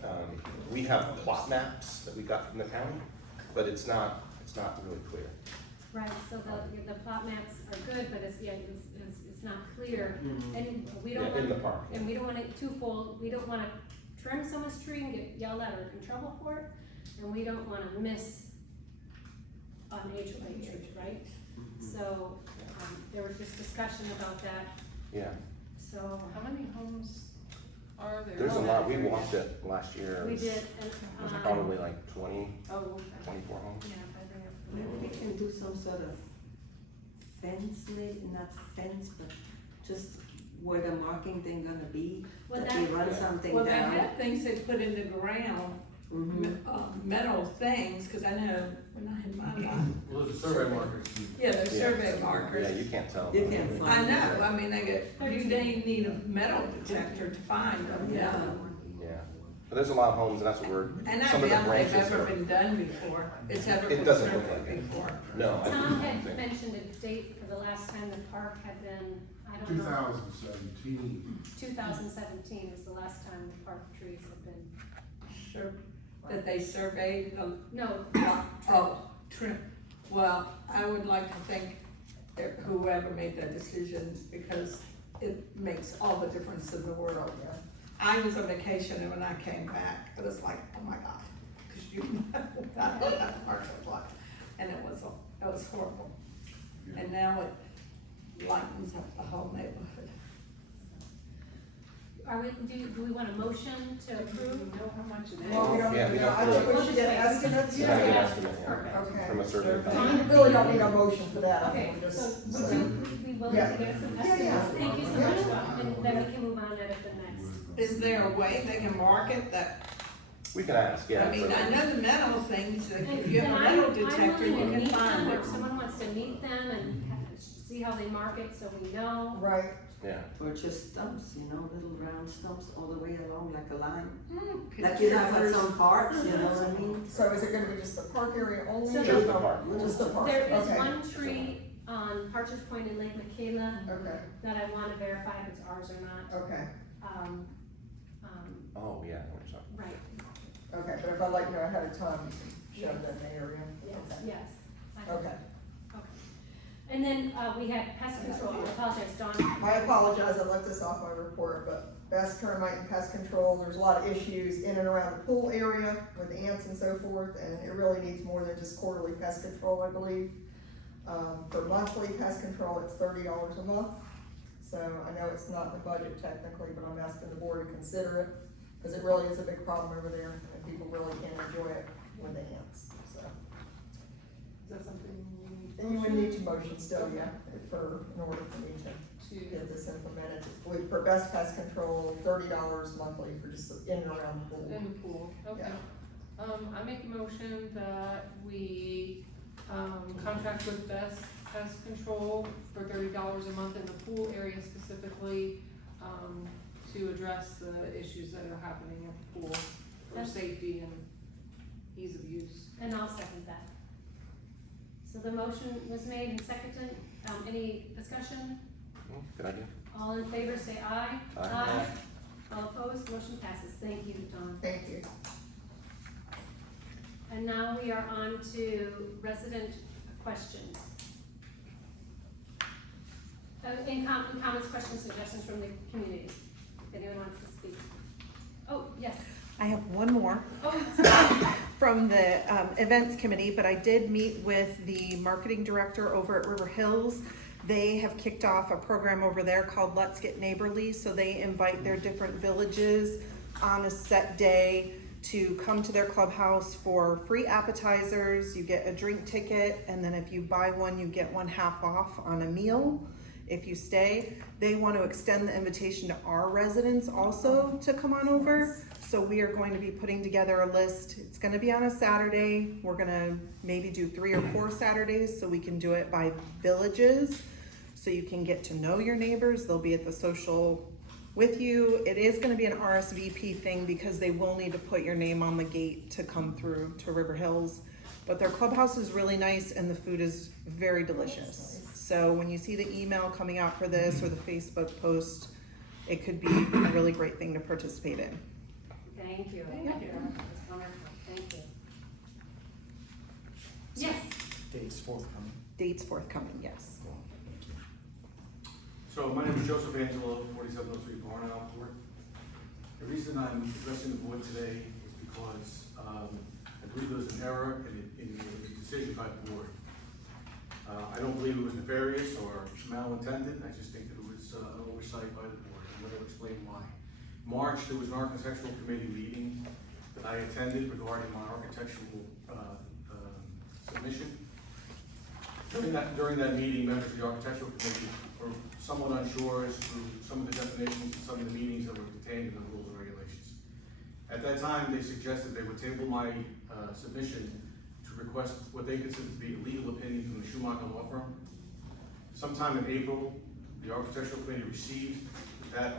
we have plot maps that we got from the county, but it's not really clear. Right, so the plot maps are good, but it's not clear, and we don't. Yeah, in the park. And we don't want it too full, we don't wanna trim someone's tree and get yelled at or in trouble for it, and we don't wanna miss an HOA tree, right? So, there was just discussion about that, Yeah, so. How many homes are there? there's a lot, we walked it last year. It We was- did, It was and, probably like 20, oh, okay. 24 homes. Yeah, I think it's. Maybe we can do some sort of fence, maybe, not fence, but just where the marking thing gonna be, Well, that we that- run something Well, they down. have things they put in the ground, metal things, cause I know when I had my lot. Well, there's a survey markers. Yeah, they're Yeah. survey markers. Yeah, you can't tell. You can't I find. know, I mean, you need a metal detector to find them, Yeah. Yeah, there's a lot of homes, and that's what we're, And I some of the doubt they've branches ever are. been done before, it's ever It been doesn't look surveyed like it. before. No, I Tom don't had think. mentioned a date for the last time the park had been, I don't know. 2017. 2017 was the last time the park trees had been, Sure, that they surveyed them. no, Oh, trim. Well, I would like to thank whoever made that decision, because it makes all the difference in the world. I was on vacation, and when I came back, it was like, oh my God, because you know, I know that park was like, and it was horrible. And now it lightens up the whole neighborhood. are we, do we want a motion to approve? Know how much it is? Well, we don't, Yeah, we don't I think we should get estimates. You gotta get an estimate, yeah, Okay. from a survey We company. really don't need a motion for that, I Okay, think we so just. would you be willing to give us some Yeah, estimates? yeah. Thank you so Yeah. much, and then we can move on to the next. Is there a way they can market that? We can ask, yeah. I mean, so- I know the metal things, like if you have a And metal I'm detector, willing you to can meet find them, it. or if someone wants to meet them and see how they market, so we know. Right, Yeah, Or just stumps, you know, little round stumps all the way along like a line. Hmm, Like you have at pictures. some parks, you know what I mean? so is it gonna be just the park area only? So or just the no? park. Just the park, There is okay, one tree on Partridge Point in Lake Michaela okay, that I wanna verify if it's ours or not. okay, oh, yeah, I know what you're talking Right, okay, but if I let you know ahead of time, you can show them the area. yes, Okay. yes. I- Okay, And then, we had pest control, I apologize, Dawn. I apologize, I left this off my report, but best termite and pest control, there's a lot of issues in and around the pool area with ants and so forth, and it really needs more than just quarterly pest control, I believe. For monthly pest control, it's $30 a month, so I know it's not in the budget technically, but I'm asking the board to consider it, because it really is a big problem over there, and people really can't enjoy it with the ants, so. Is that something we need? And you would need to motion still, yeah, in order for me to To, get this implemented. For best pest control, $30 monthly for just in and around the pool. in the pool, okay. I make a motion that we, contract with Pest Control for $30 a month in the pool area specifically, to address the issues that are happening at the pool for safety and ease of use. And I'll second that. So the motion was made and seconded, any discussion? about. Good idea. All in favor, say aye. Aye. All opposed, motion passes, thank you, Dawn. Thank you. And now we are on to resident questions. Comments, questions, suggestions from the community, if anyone wants to speak. Oh, yes. I have one more Oh, from the events committee, but I did meet with the marketing director over at River Hills. They have kicked off a program over there called Let's Get Neighborly, so they invite their different villages on a set day to come to their clubhouse for free appetizers. You get a drink ticket, and then if you buy one, you get one half off on a meal if you stay. They want to extend the invitation to our residents also to come on over. So we are going to be putting together a list. It's gonna be on a Saturday. We're gonna maybe do 3 or 4 Saturdays so we can do it by villages. So you can get to know your neighbors. They'll be at the social with you. It is gonna be an RSVP thing because they will need to put your name on the gate to come through to River Hills. But their clubhouse is really nice and the food is very delicious. So when you see the email coming out for this or the Facebook post, it could be a really great thing to participate in. thank you. Thank you. That's wonderful, thank you. Yes, Dates forthcoming. Dates forthcoming, yes. So my name is Joseph Angelo, 4703 Barnell Court. The reason I'm addressing the board today is because I believe there was an error in the decision by the board. I don't believe it was nefarious or malintended. I just think that it was an oversight by the board, and I'll explain why. March, there was an architectural committee meeting that I attended regarding my architectural submission. During that meeting, members of the architectural committee were somewhat unsure as to some of the definitions and some of the meanings that were contained in the rules and regulations. At that time, they suggested they would table my submission to request what they considered to be a legal opinion from the Schumacher law firm. Sometime in April, the architectural committee received that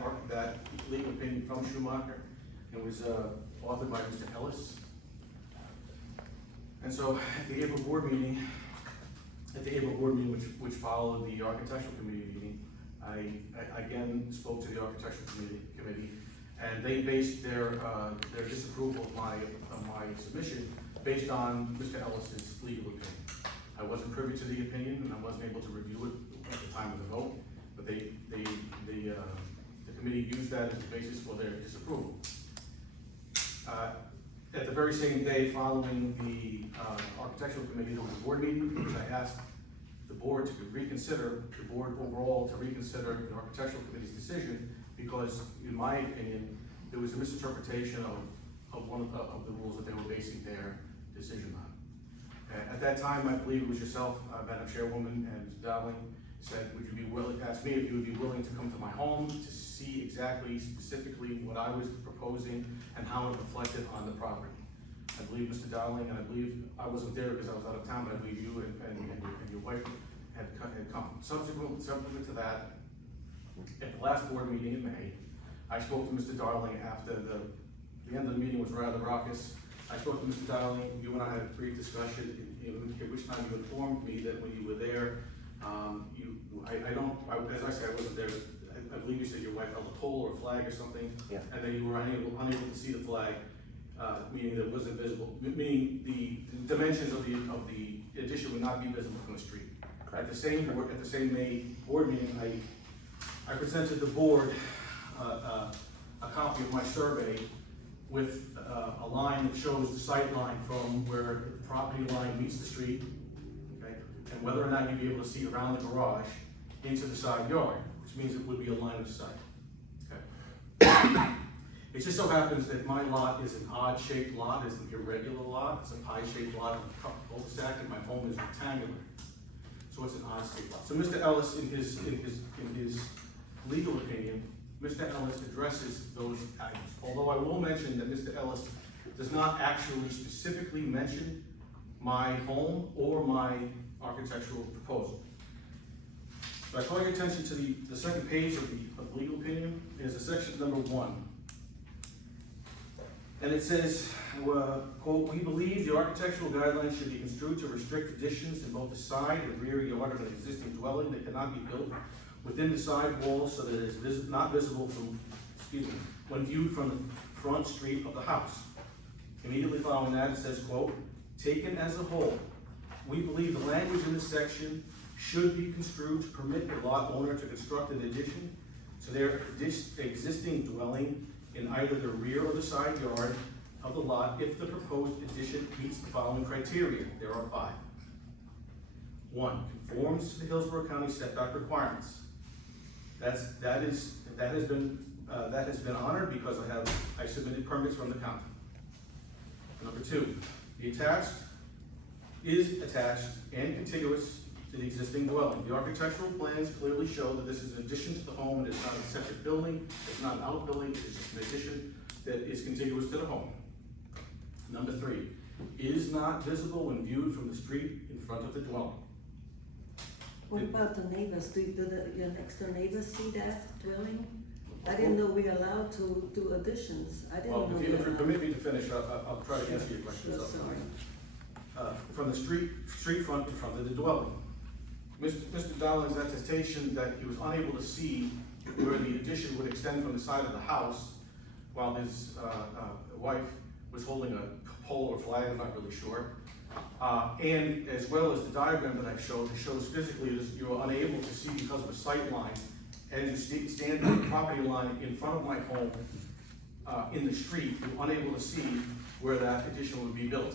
legal opinion from Schumacher and was authored by Mr. Ellis. And so at the April board meeting, which followed the architectural committee meeting, I again spoke to the architectural committee, and they based their disapproval of my submission based on Mr. Ellis's legal opinion. I wasn't privy to the opinion, and I wasn't able to review it at the time of the vote, but the committee used that as the basis for their disapproval. At the very same day following the architectural committee, there was a board meeting, because I asked the board to reconsider, the board overall to reconsider the architectural committee's decision, because in my opinion, there was a misinterpretation of one of the rules that they were basing their decision on. At that time, I believe it was yourself, Madam Chairwoman, and Mr. Dowling, said, would you be willing, asked me if you would be willing to come to my home to see exactly, specifically what I was proposing and how it reflected on the property. I believe Mr. Dowling, and I believe, I wasn't there because I was out of town, but I believe you and your wife had come. Subsequent to that, at the last board meeting in May, I spoke to Mr. Darling after the end of the meeting was rather raucous. I spoke to Mr. Darling, you and I had a brief discussion, at which time you informed me that when you were there, as I said, I wasn't there, but I believe you said your wife held a pole or a flag or something. Yeah. And then you were unable to see the flag, meaning that it wasn't visible, meaning the dimensions of the addition would not be visible from the street. At the same May board meeting, I presented the board a copy of my survey with a line that shows the sight line from where the property line meets the street, okay, and whether or not you'd be able to see around the garage into the side yard, which means it would be a line of sight. Okay. It just so happens that my lot is an odd-shaped lot, it's an irregular lot, it's a pie-shaped lot, and a cul-de-sac, and my home is rectangular. So it's an odd-shaped lot. So Mr. Ellis, in his legal opinion, Mr. Ellis addresses those items. Although I will mention that Mr. Ellis does not actually specifically mention my home or my architectural proposal. So I call your attention to the second page of the legal opinion. Is a section number 1. And it says, quote, we believe the architectural guidelines should be construed to restrict additions in both the side and rear yard of an existing dwelling that cannot be built within the side walls so that it is not visible when viewed from the front street of the house. Immediately following that, it says, quote, taken as a whole, we believe the language in this section should be construed to permit the lot owner to construct an addition to their existing dwelling in either the rear or the side yard of the lot if the proposed addition meets the following criteria. There are 5. 1, conforms to the Hillsborough County setback requirements. That has been honored because I submitted permits from the county. Number 2, the attached is attached and contiguous to the existing dwelling. The architectural plans clearly show that this is an addition to the home, and it's not a separate building, it's not an outbuilding, it's just an addition that is contiguous to the home. Number 3, is not visible when viewed from the street in front of the dwelling. What about the neighbors? Do your next door neighbors see that dwelling? I didn't know we were allowed to do additions. I didn't know. Well, if you permit me to finish, I'll try to answer your question. Sure, sorry. From the street front in front of the dwelling. Mr. Dowling's attestation that he was unable to see where the addition would extend from the side of the house while his wife was holding a pole or flag, I'm not really sure. And as well as the diagram that I showed, it shows physically that you're unable to see because of a sight line as you stand on the property line in front of my home in the street, you're unable to see where that addition would be built.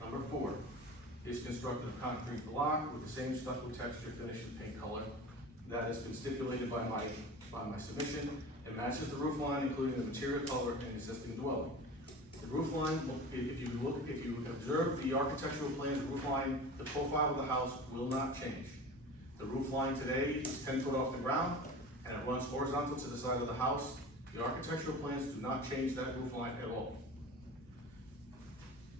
Number 4 is constructed of concrete block with the same stucco texture, finish, and paint color. That has been stipulated by my submission. It matches the roof line, including the material color and existing dwelling. The roof line, if you observe the architectural plans, the roof line, the profile of the house will not change. The roof line today is 10 foot off the ground, and it runs horizontal to the side of the house. The architectural plans do not change that roof line at all.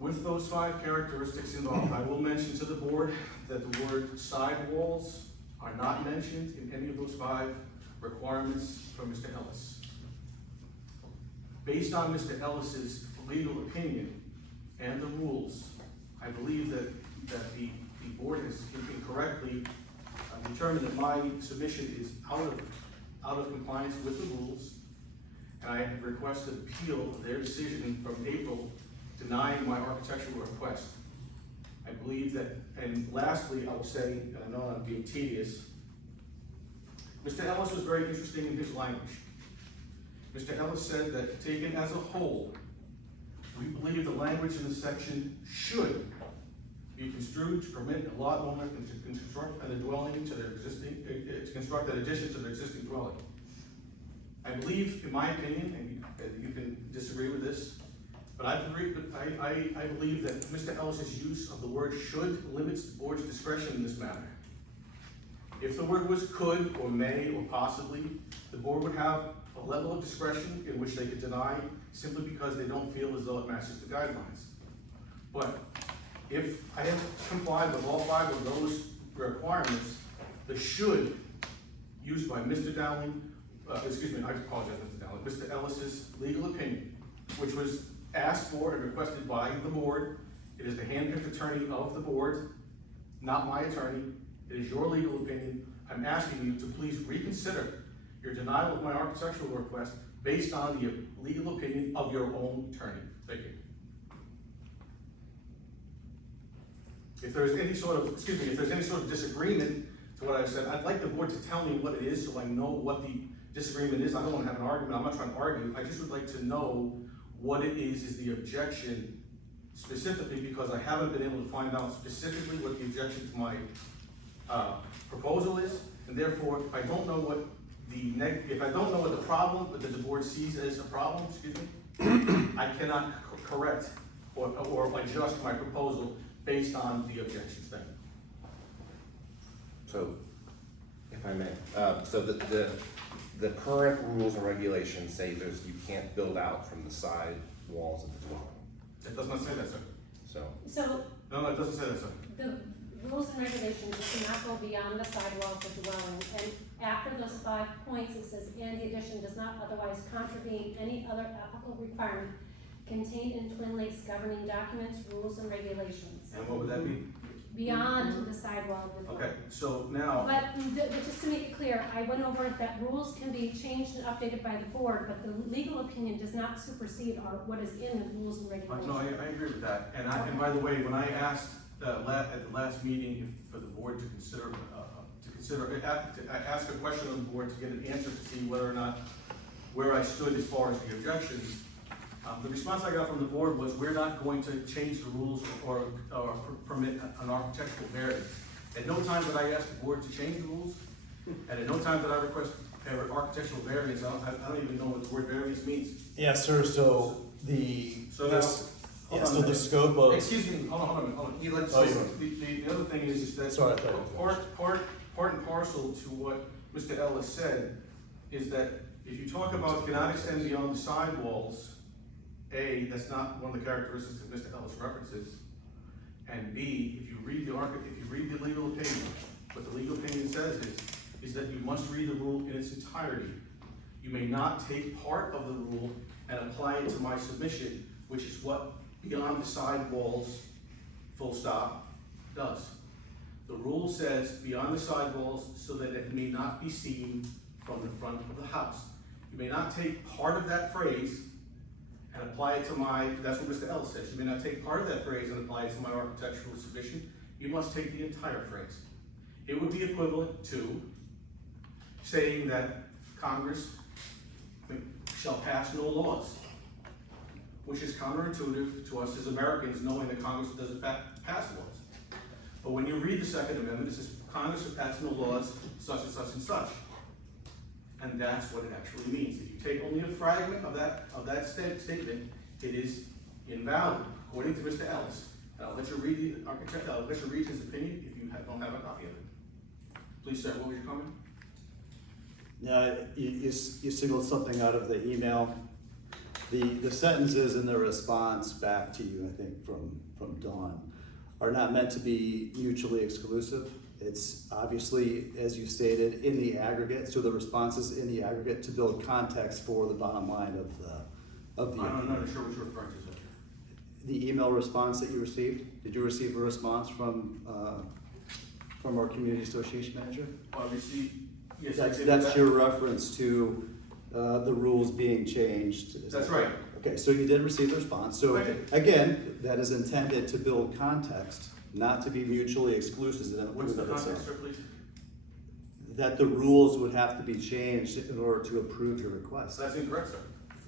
With those 5 characteristics involved, I will mention to the board that the word sidewalls are not mentioned in any of those 5 requirements from Mr. Ellis. based on Mr. Ellis's legal opinion and the rules, I believe that the board has incorrectly determined that my submission is out of compliance with the rules, and I have requested appeal of their decision from April denying my architectural request. I believe that, and lastly, I will say, and I know I'm being tedious, Mr. Ellis was very interesting in his language. Mr. Ellis said that taken as a whole, we believe the language in the section should be construed to permit a lot owner to construct an dwelling to their existing, to construct an addition to their existing dwelling. I believe, in my opinion, and you can disagree with this, but I believe that Mr. Ellis's use of the word should limits the board's discretion in this matter. If the word was could or may or possibly, the board would have a level of discretion in which they could deny simply because they don't feel as though it matches the guidelines. But if I have complied with all 5 of those requirements, the should used by Mr. Dowling, excuse me, I apologize, Mr. Dowling, Mr. Ellis's legal opinion, which was asked for and requested by the board. It is the handpicked attorney of the board, not my attorney. It is your legal opinion. I'm asking you to please reconsider your denial of my architectural request based on the legal opinion of your own attorney. Thank you. If there's any sort of, excuse me, if there's any sort of disagreement to what I've said, I'd like the board to tell me what it is so I know what the disagreement is. I don't want to have an argument. I'm not trying to argue. I just would like to know what it is the objection specifically, because I haven't been able to find out specifically what the objection to my proposal is, and therefore, if I don't know what the problem that the board sees as a problem, excuse me, I cannot correct or adjust my proposal based on the objections. Thank you. So, if I may, so the current rules and regulations say you can't build out from the side walls of the dwelling. It does not say that, sir. So No, it doesn't say that, sir. the rules and regulations do not go beyond the sidewalk of the dwelling, and after those 5 points, it says, and the addition does not otherwise contravene any other applicable requirement contained in Twin Lakes governing documents, rules, and regulations. And what would that be? Beyond the sidewall of the dwelling. Okay, so now, But just to make it clear, I went over it, that rules can be changed and updated by the board, but the legal opinion does not supersede what is in the rules and regulations. no, I agree with that. And by the way, when I asked at the last meeting for the board to consider, I asked a question of the board to get an answer to see whether or not where I stood as far as the objections. The response I got from the board was, we're not going to change the rules or permit an architectural variance. At no time did I ask the board to change the rules, and at no time did I request an architectural variance. I don't even know what the word variance means. Yeah, sir, so the, So this, now, yeah, so the scope of. Excuse me, hold on a minute. Oh, The other thing is that Sorry, I thought part and parcel to what Mr. Ellis said is that if you talk about cannot extend beyond the sidewalls, A, that's not one of the characteristics that Mr. Ellis references. And B, if you read the legal opinion, what the legal opinion says is that you must read the rule in its entirety. You may not take part of the rule and apply it to my submission, which is what beyond the sidewalls, full stop, does. The rule says beyond the sidewalls so that it may not be seen from the front of the house. You may not take part of that phrase and apply it to that's what Mr. Ellis says. You may not take part of that phrase and apply it to my architectural submission. You must take the entire phrase. It would be equivalent to saying that Congress shall pass no laws, which is counterintuitive to us as Americans, knowing that Congress doesn't pass laws. But when you read the Second Amendment, it says Congress shall pass no laws, such and such and such. And that's what it actually means. If you take only a fragment of that statement, it is invalid, according to Mr. Ellis. And I'll let you read his opinion if you don't have a copy of it. Please, sir, what was your comment? Yeah, you signaled something out of the email. The sentences in the response back to you, I think, from Dawn, are not meant to be mutually exclusive. It's obviously, as you stated, in the aggregate, so the response is in the aggregate to build context for the bottom line of of the I'm opinion. not sure what you're referring to, sir. The email response that you received, did you receive a response from our community association manager? Well, I received, yes, I did. That's your reference to the rules being changed. Is That's that right. Okay, so you did receive the response. So I did. again, that is intended to build context, not to be mutually exclusive. What's the context, sir, please? That the rules would have to be changed in order to approve your request. That's incorrect, sir.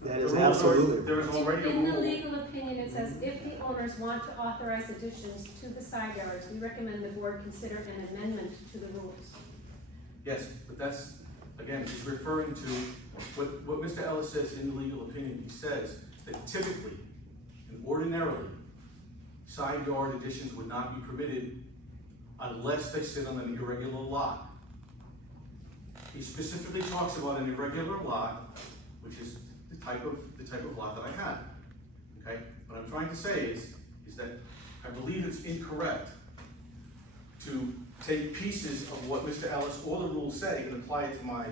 That The is rules are- absolutely. There is already a In the rule. legal opinion, it says, if the owners want to authorize additions to the side yards, we recommend the board consider an amendment to the rules. Yes, but that's, again, he's referring to what Mr. Ellis says in the legal opinion. He says that typically and ordinarily, side yard additions would not be permitted unless they sit on an irregular lot. He specifically talks about an irregular lot, which is the type of lot that I have. Okay? What I'm trying to say is that I believe it's incorrect to take pieces of what Mr. Ellis or the rules say and apply it to my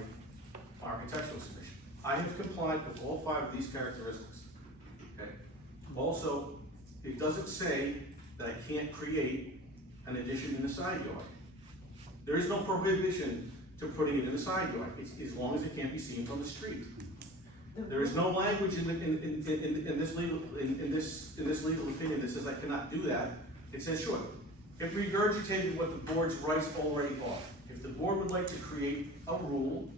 architectural submission. I have complied with all 5 of these characteristics. Okay? Also, it doesn't say that I can't create an addition in the side yard. There is no prohibition to putting it in the side yard, as long as it can't be seen from the street. There is no language in this legal opinion that says I cannot do that. It says, sure, it regurgitated what the board's rights already are. If the board would like to create a rule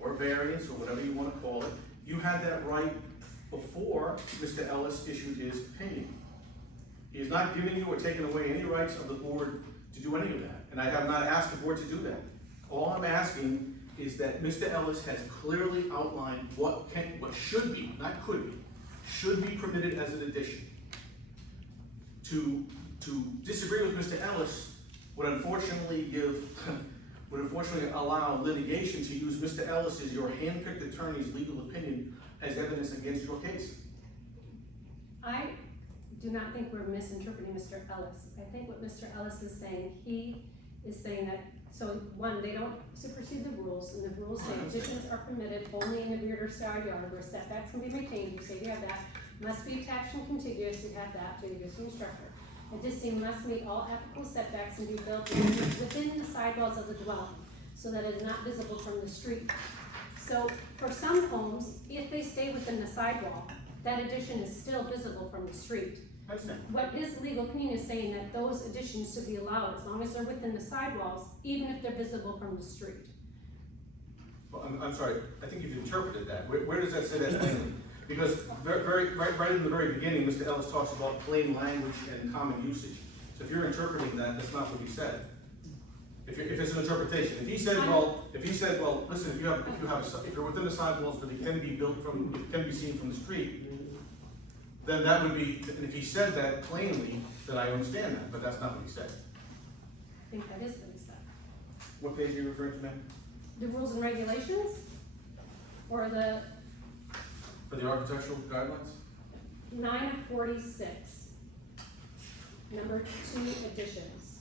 or variance or whatever you want to call it, you had that right before Mr. Ellis issued his opinion. He is not giving you or taking away any rights of the board to do any of that, and I have not asked the board to do that. All I'm asking is that Mr. Ellis has clearly outlined what should be, not could be, should be permitted as an addition. To disagree with Mr. Ellis would unfortunately allow litigation to use Mr. Ellis as your hand-picked attorney's legal opinion as evidence against your case. I do not think we're misinterpreting Mr. Ellis. I think what Mr. Ellis is saying, he is saying that, so one, they don't supersede the rules, and the rules say additions are permitted only in a rear or side yard where setbacks can be maintained. You say you have that. Must be attached and contiguous, you have that to the existing structure. Addition must meet all applicable setbacks and be built within the sidewalls of the dwelling, so that it is not visible from the street. So for some homes, if they stay within the sidewall, that addition is still visible from the street. What his legal opinion is saying that those additions should be allowed as long as they're within the sidewalls, even if they're visible from the street. Well, I'm sorry, I think you've interpreted that. Where does that say that plainly? Because right in the very beginning, Mr. Ellis talks about plain language and common usage. So if you're interpreting that, that's not what he said. If it's an interpretation, if he said, well, listen, if you're within the sidewalls, but it can be seen from the street, then that would be, and if he said that plainly, then I understand that, but that's not what he said. I think that is what he said. What page are you referring to, ma'am? The rules and regulations? Or the For the architectural guidelines? 9 of 46, number 2 additions.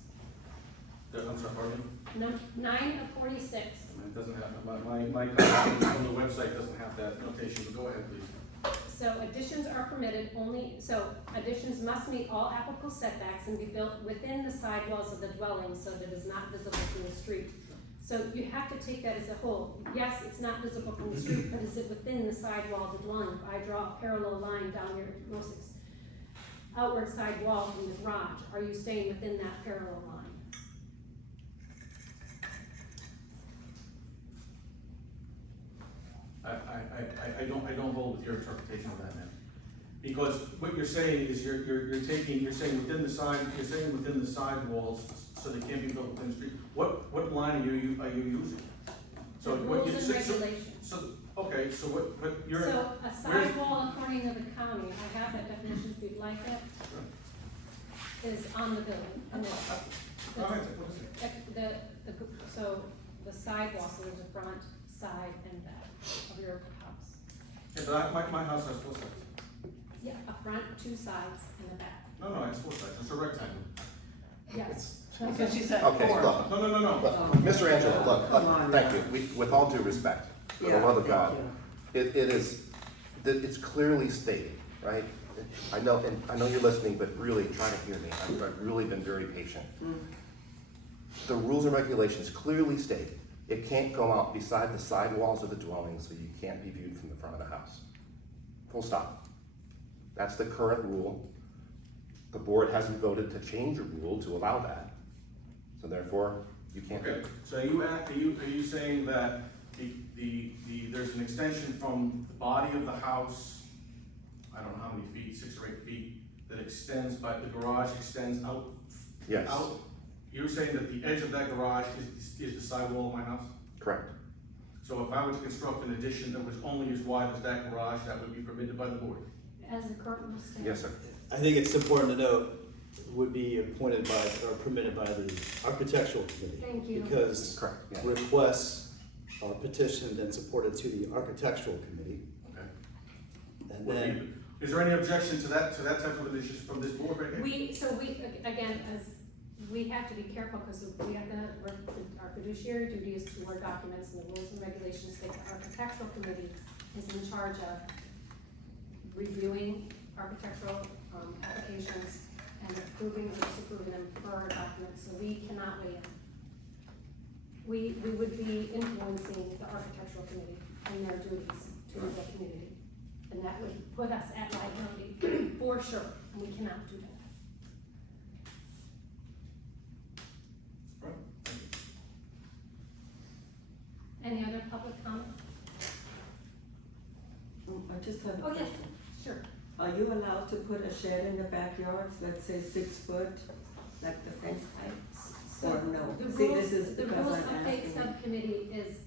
I'm sorry, pardon me? 9 of 46. It doesn't have, my copy from the website doesn't have that notation, but go ahead, please. So additions are permitted only, so additions must meet all applicable setbacks and be built within the sidewalls of the dwelling so that it is not visible from the street. So you have to take that as a whole. Yes, it's not visible from the street, but is it within the sidewall of the dwelling? If I draw a parallel line down your most outward side wall from the garage, are you staying within that parallel line? I don't hold with your interpretation of that, man. Because what you're saying is you're saying within the side walls, so they can't be built within the street. What line are you using? So The what you rules and regulations. Okay, so what you're. So a side wall according to the county, I have that definition if you'd like it, is on the building. And it's All right, what is it? so the side wall, so there's a front, side, and back of your house. Yeah, but my house has 4 sides. Yeah, a front, 2 sides, and a back. No, it has 4 sides, it's a rectangle. Yes. Because she said Okay, 4. look, No. look, Mr. Angelo, Come on, look, thank now. you. With all due respect, for the love of God, it is that it's clearly stated, right? I know you're listening, but really try to hear me. I've really been very patient. The rules and regulations clearly state it can't go out beside the side walls of the dwelling, so you can't be viewed from the front of the house. Full stop. That's the current rule. The board hasn't voted to change a rule to allow that. So therefore, you can't do Okay, it. so are you saying that there's an extension from the body of the house, I don't know how many feet, 6 or 8 feet, that extends, but the garage extends out? Yes. Out? You're saying that the edge of that garage is the side wall of my house? Correct. So if I were to construct an addition that was only as wide as that garage, that would be permitted by the board? As the current rule states. Yes, sir. I think it's important to note, would be appointed by, or permitted by the architectural committee. Thank you. Because Correct, yeah. requests are petitioned and supported to the architectural committee. Okay. And then, Is there any objection to that type of addition from this board right here? Again, we have to be careful because our fiduciary duty is to our documents and the rules and regulations state the architectural committee is in charge of reviewing architectural applications and approving or disapproving them for our documents, so we cannot weigh in. We would be influencing the architectural committee in their duties to the community. And that would put us at liability for sure, and we cannot do that. Any other public comment? I just have a Oh, yes, question. sure. Are you allowed to put a shed in the backyard, let's say 6 foot, like the fence heights? Or no? The See, rules, this is the because rules I'm update asking. subcommittee is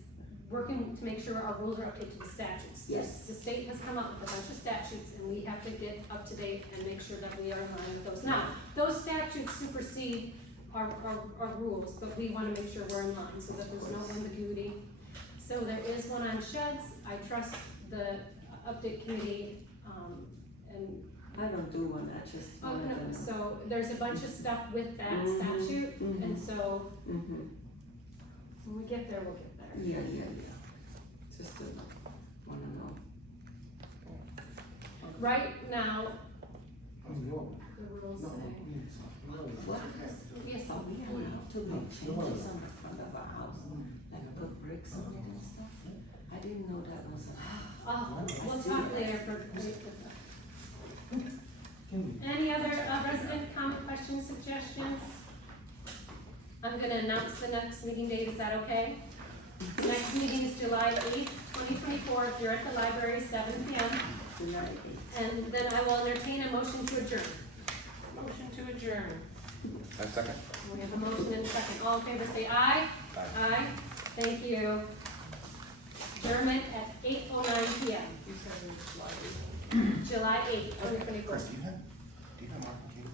working to make sure our rules are updated to the statutes. Yes. The state has come up with a bunch of statutes, and we have to get up to date and make sure that we are in line with those. Now, those statutes supersede our rules, but we wanna make sure we're in line, so that there's no ambiguity. So there is one on sheds. I trust the update committee, and I don't do one, I just oh, wanted no, to know. so there's a bunch of stuff with that Mhm, statute, mhm. and so Mhm. when we get there, we'll get there. Yeah. Just wanna know. Right now, Oh, no. the rules No, say, What? yes, Are we allowed to make changes on the front of our house, like put bricks on it and stuff? I didn't know that was we'll talk later. Any other resident comment, questions, suggestions? I'm gonna announce the next meeting date, is that okay? The next meeting is July 8th, 2024, if you're at the library, 7 p.m. July 8th. And then I will entertain a motion to adjourn. Motion to adjourn. A second. We have a motion and a second. All in favor, say aye. Aye. Aye. Thank you. Adjournment at 8:09 p.m. You said it was July 8th. July 8th, 2024. Chris, do you have marking tape?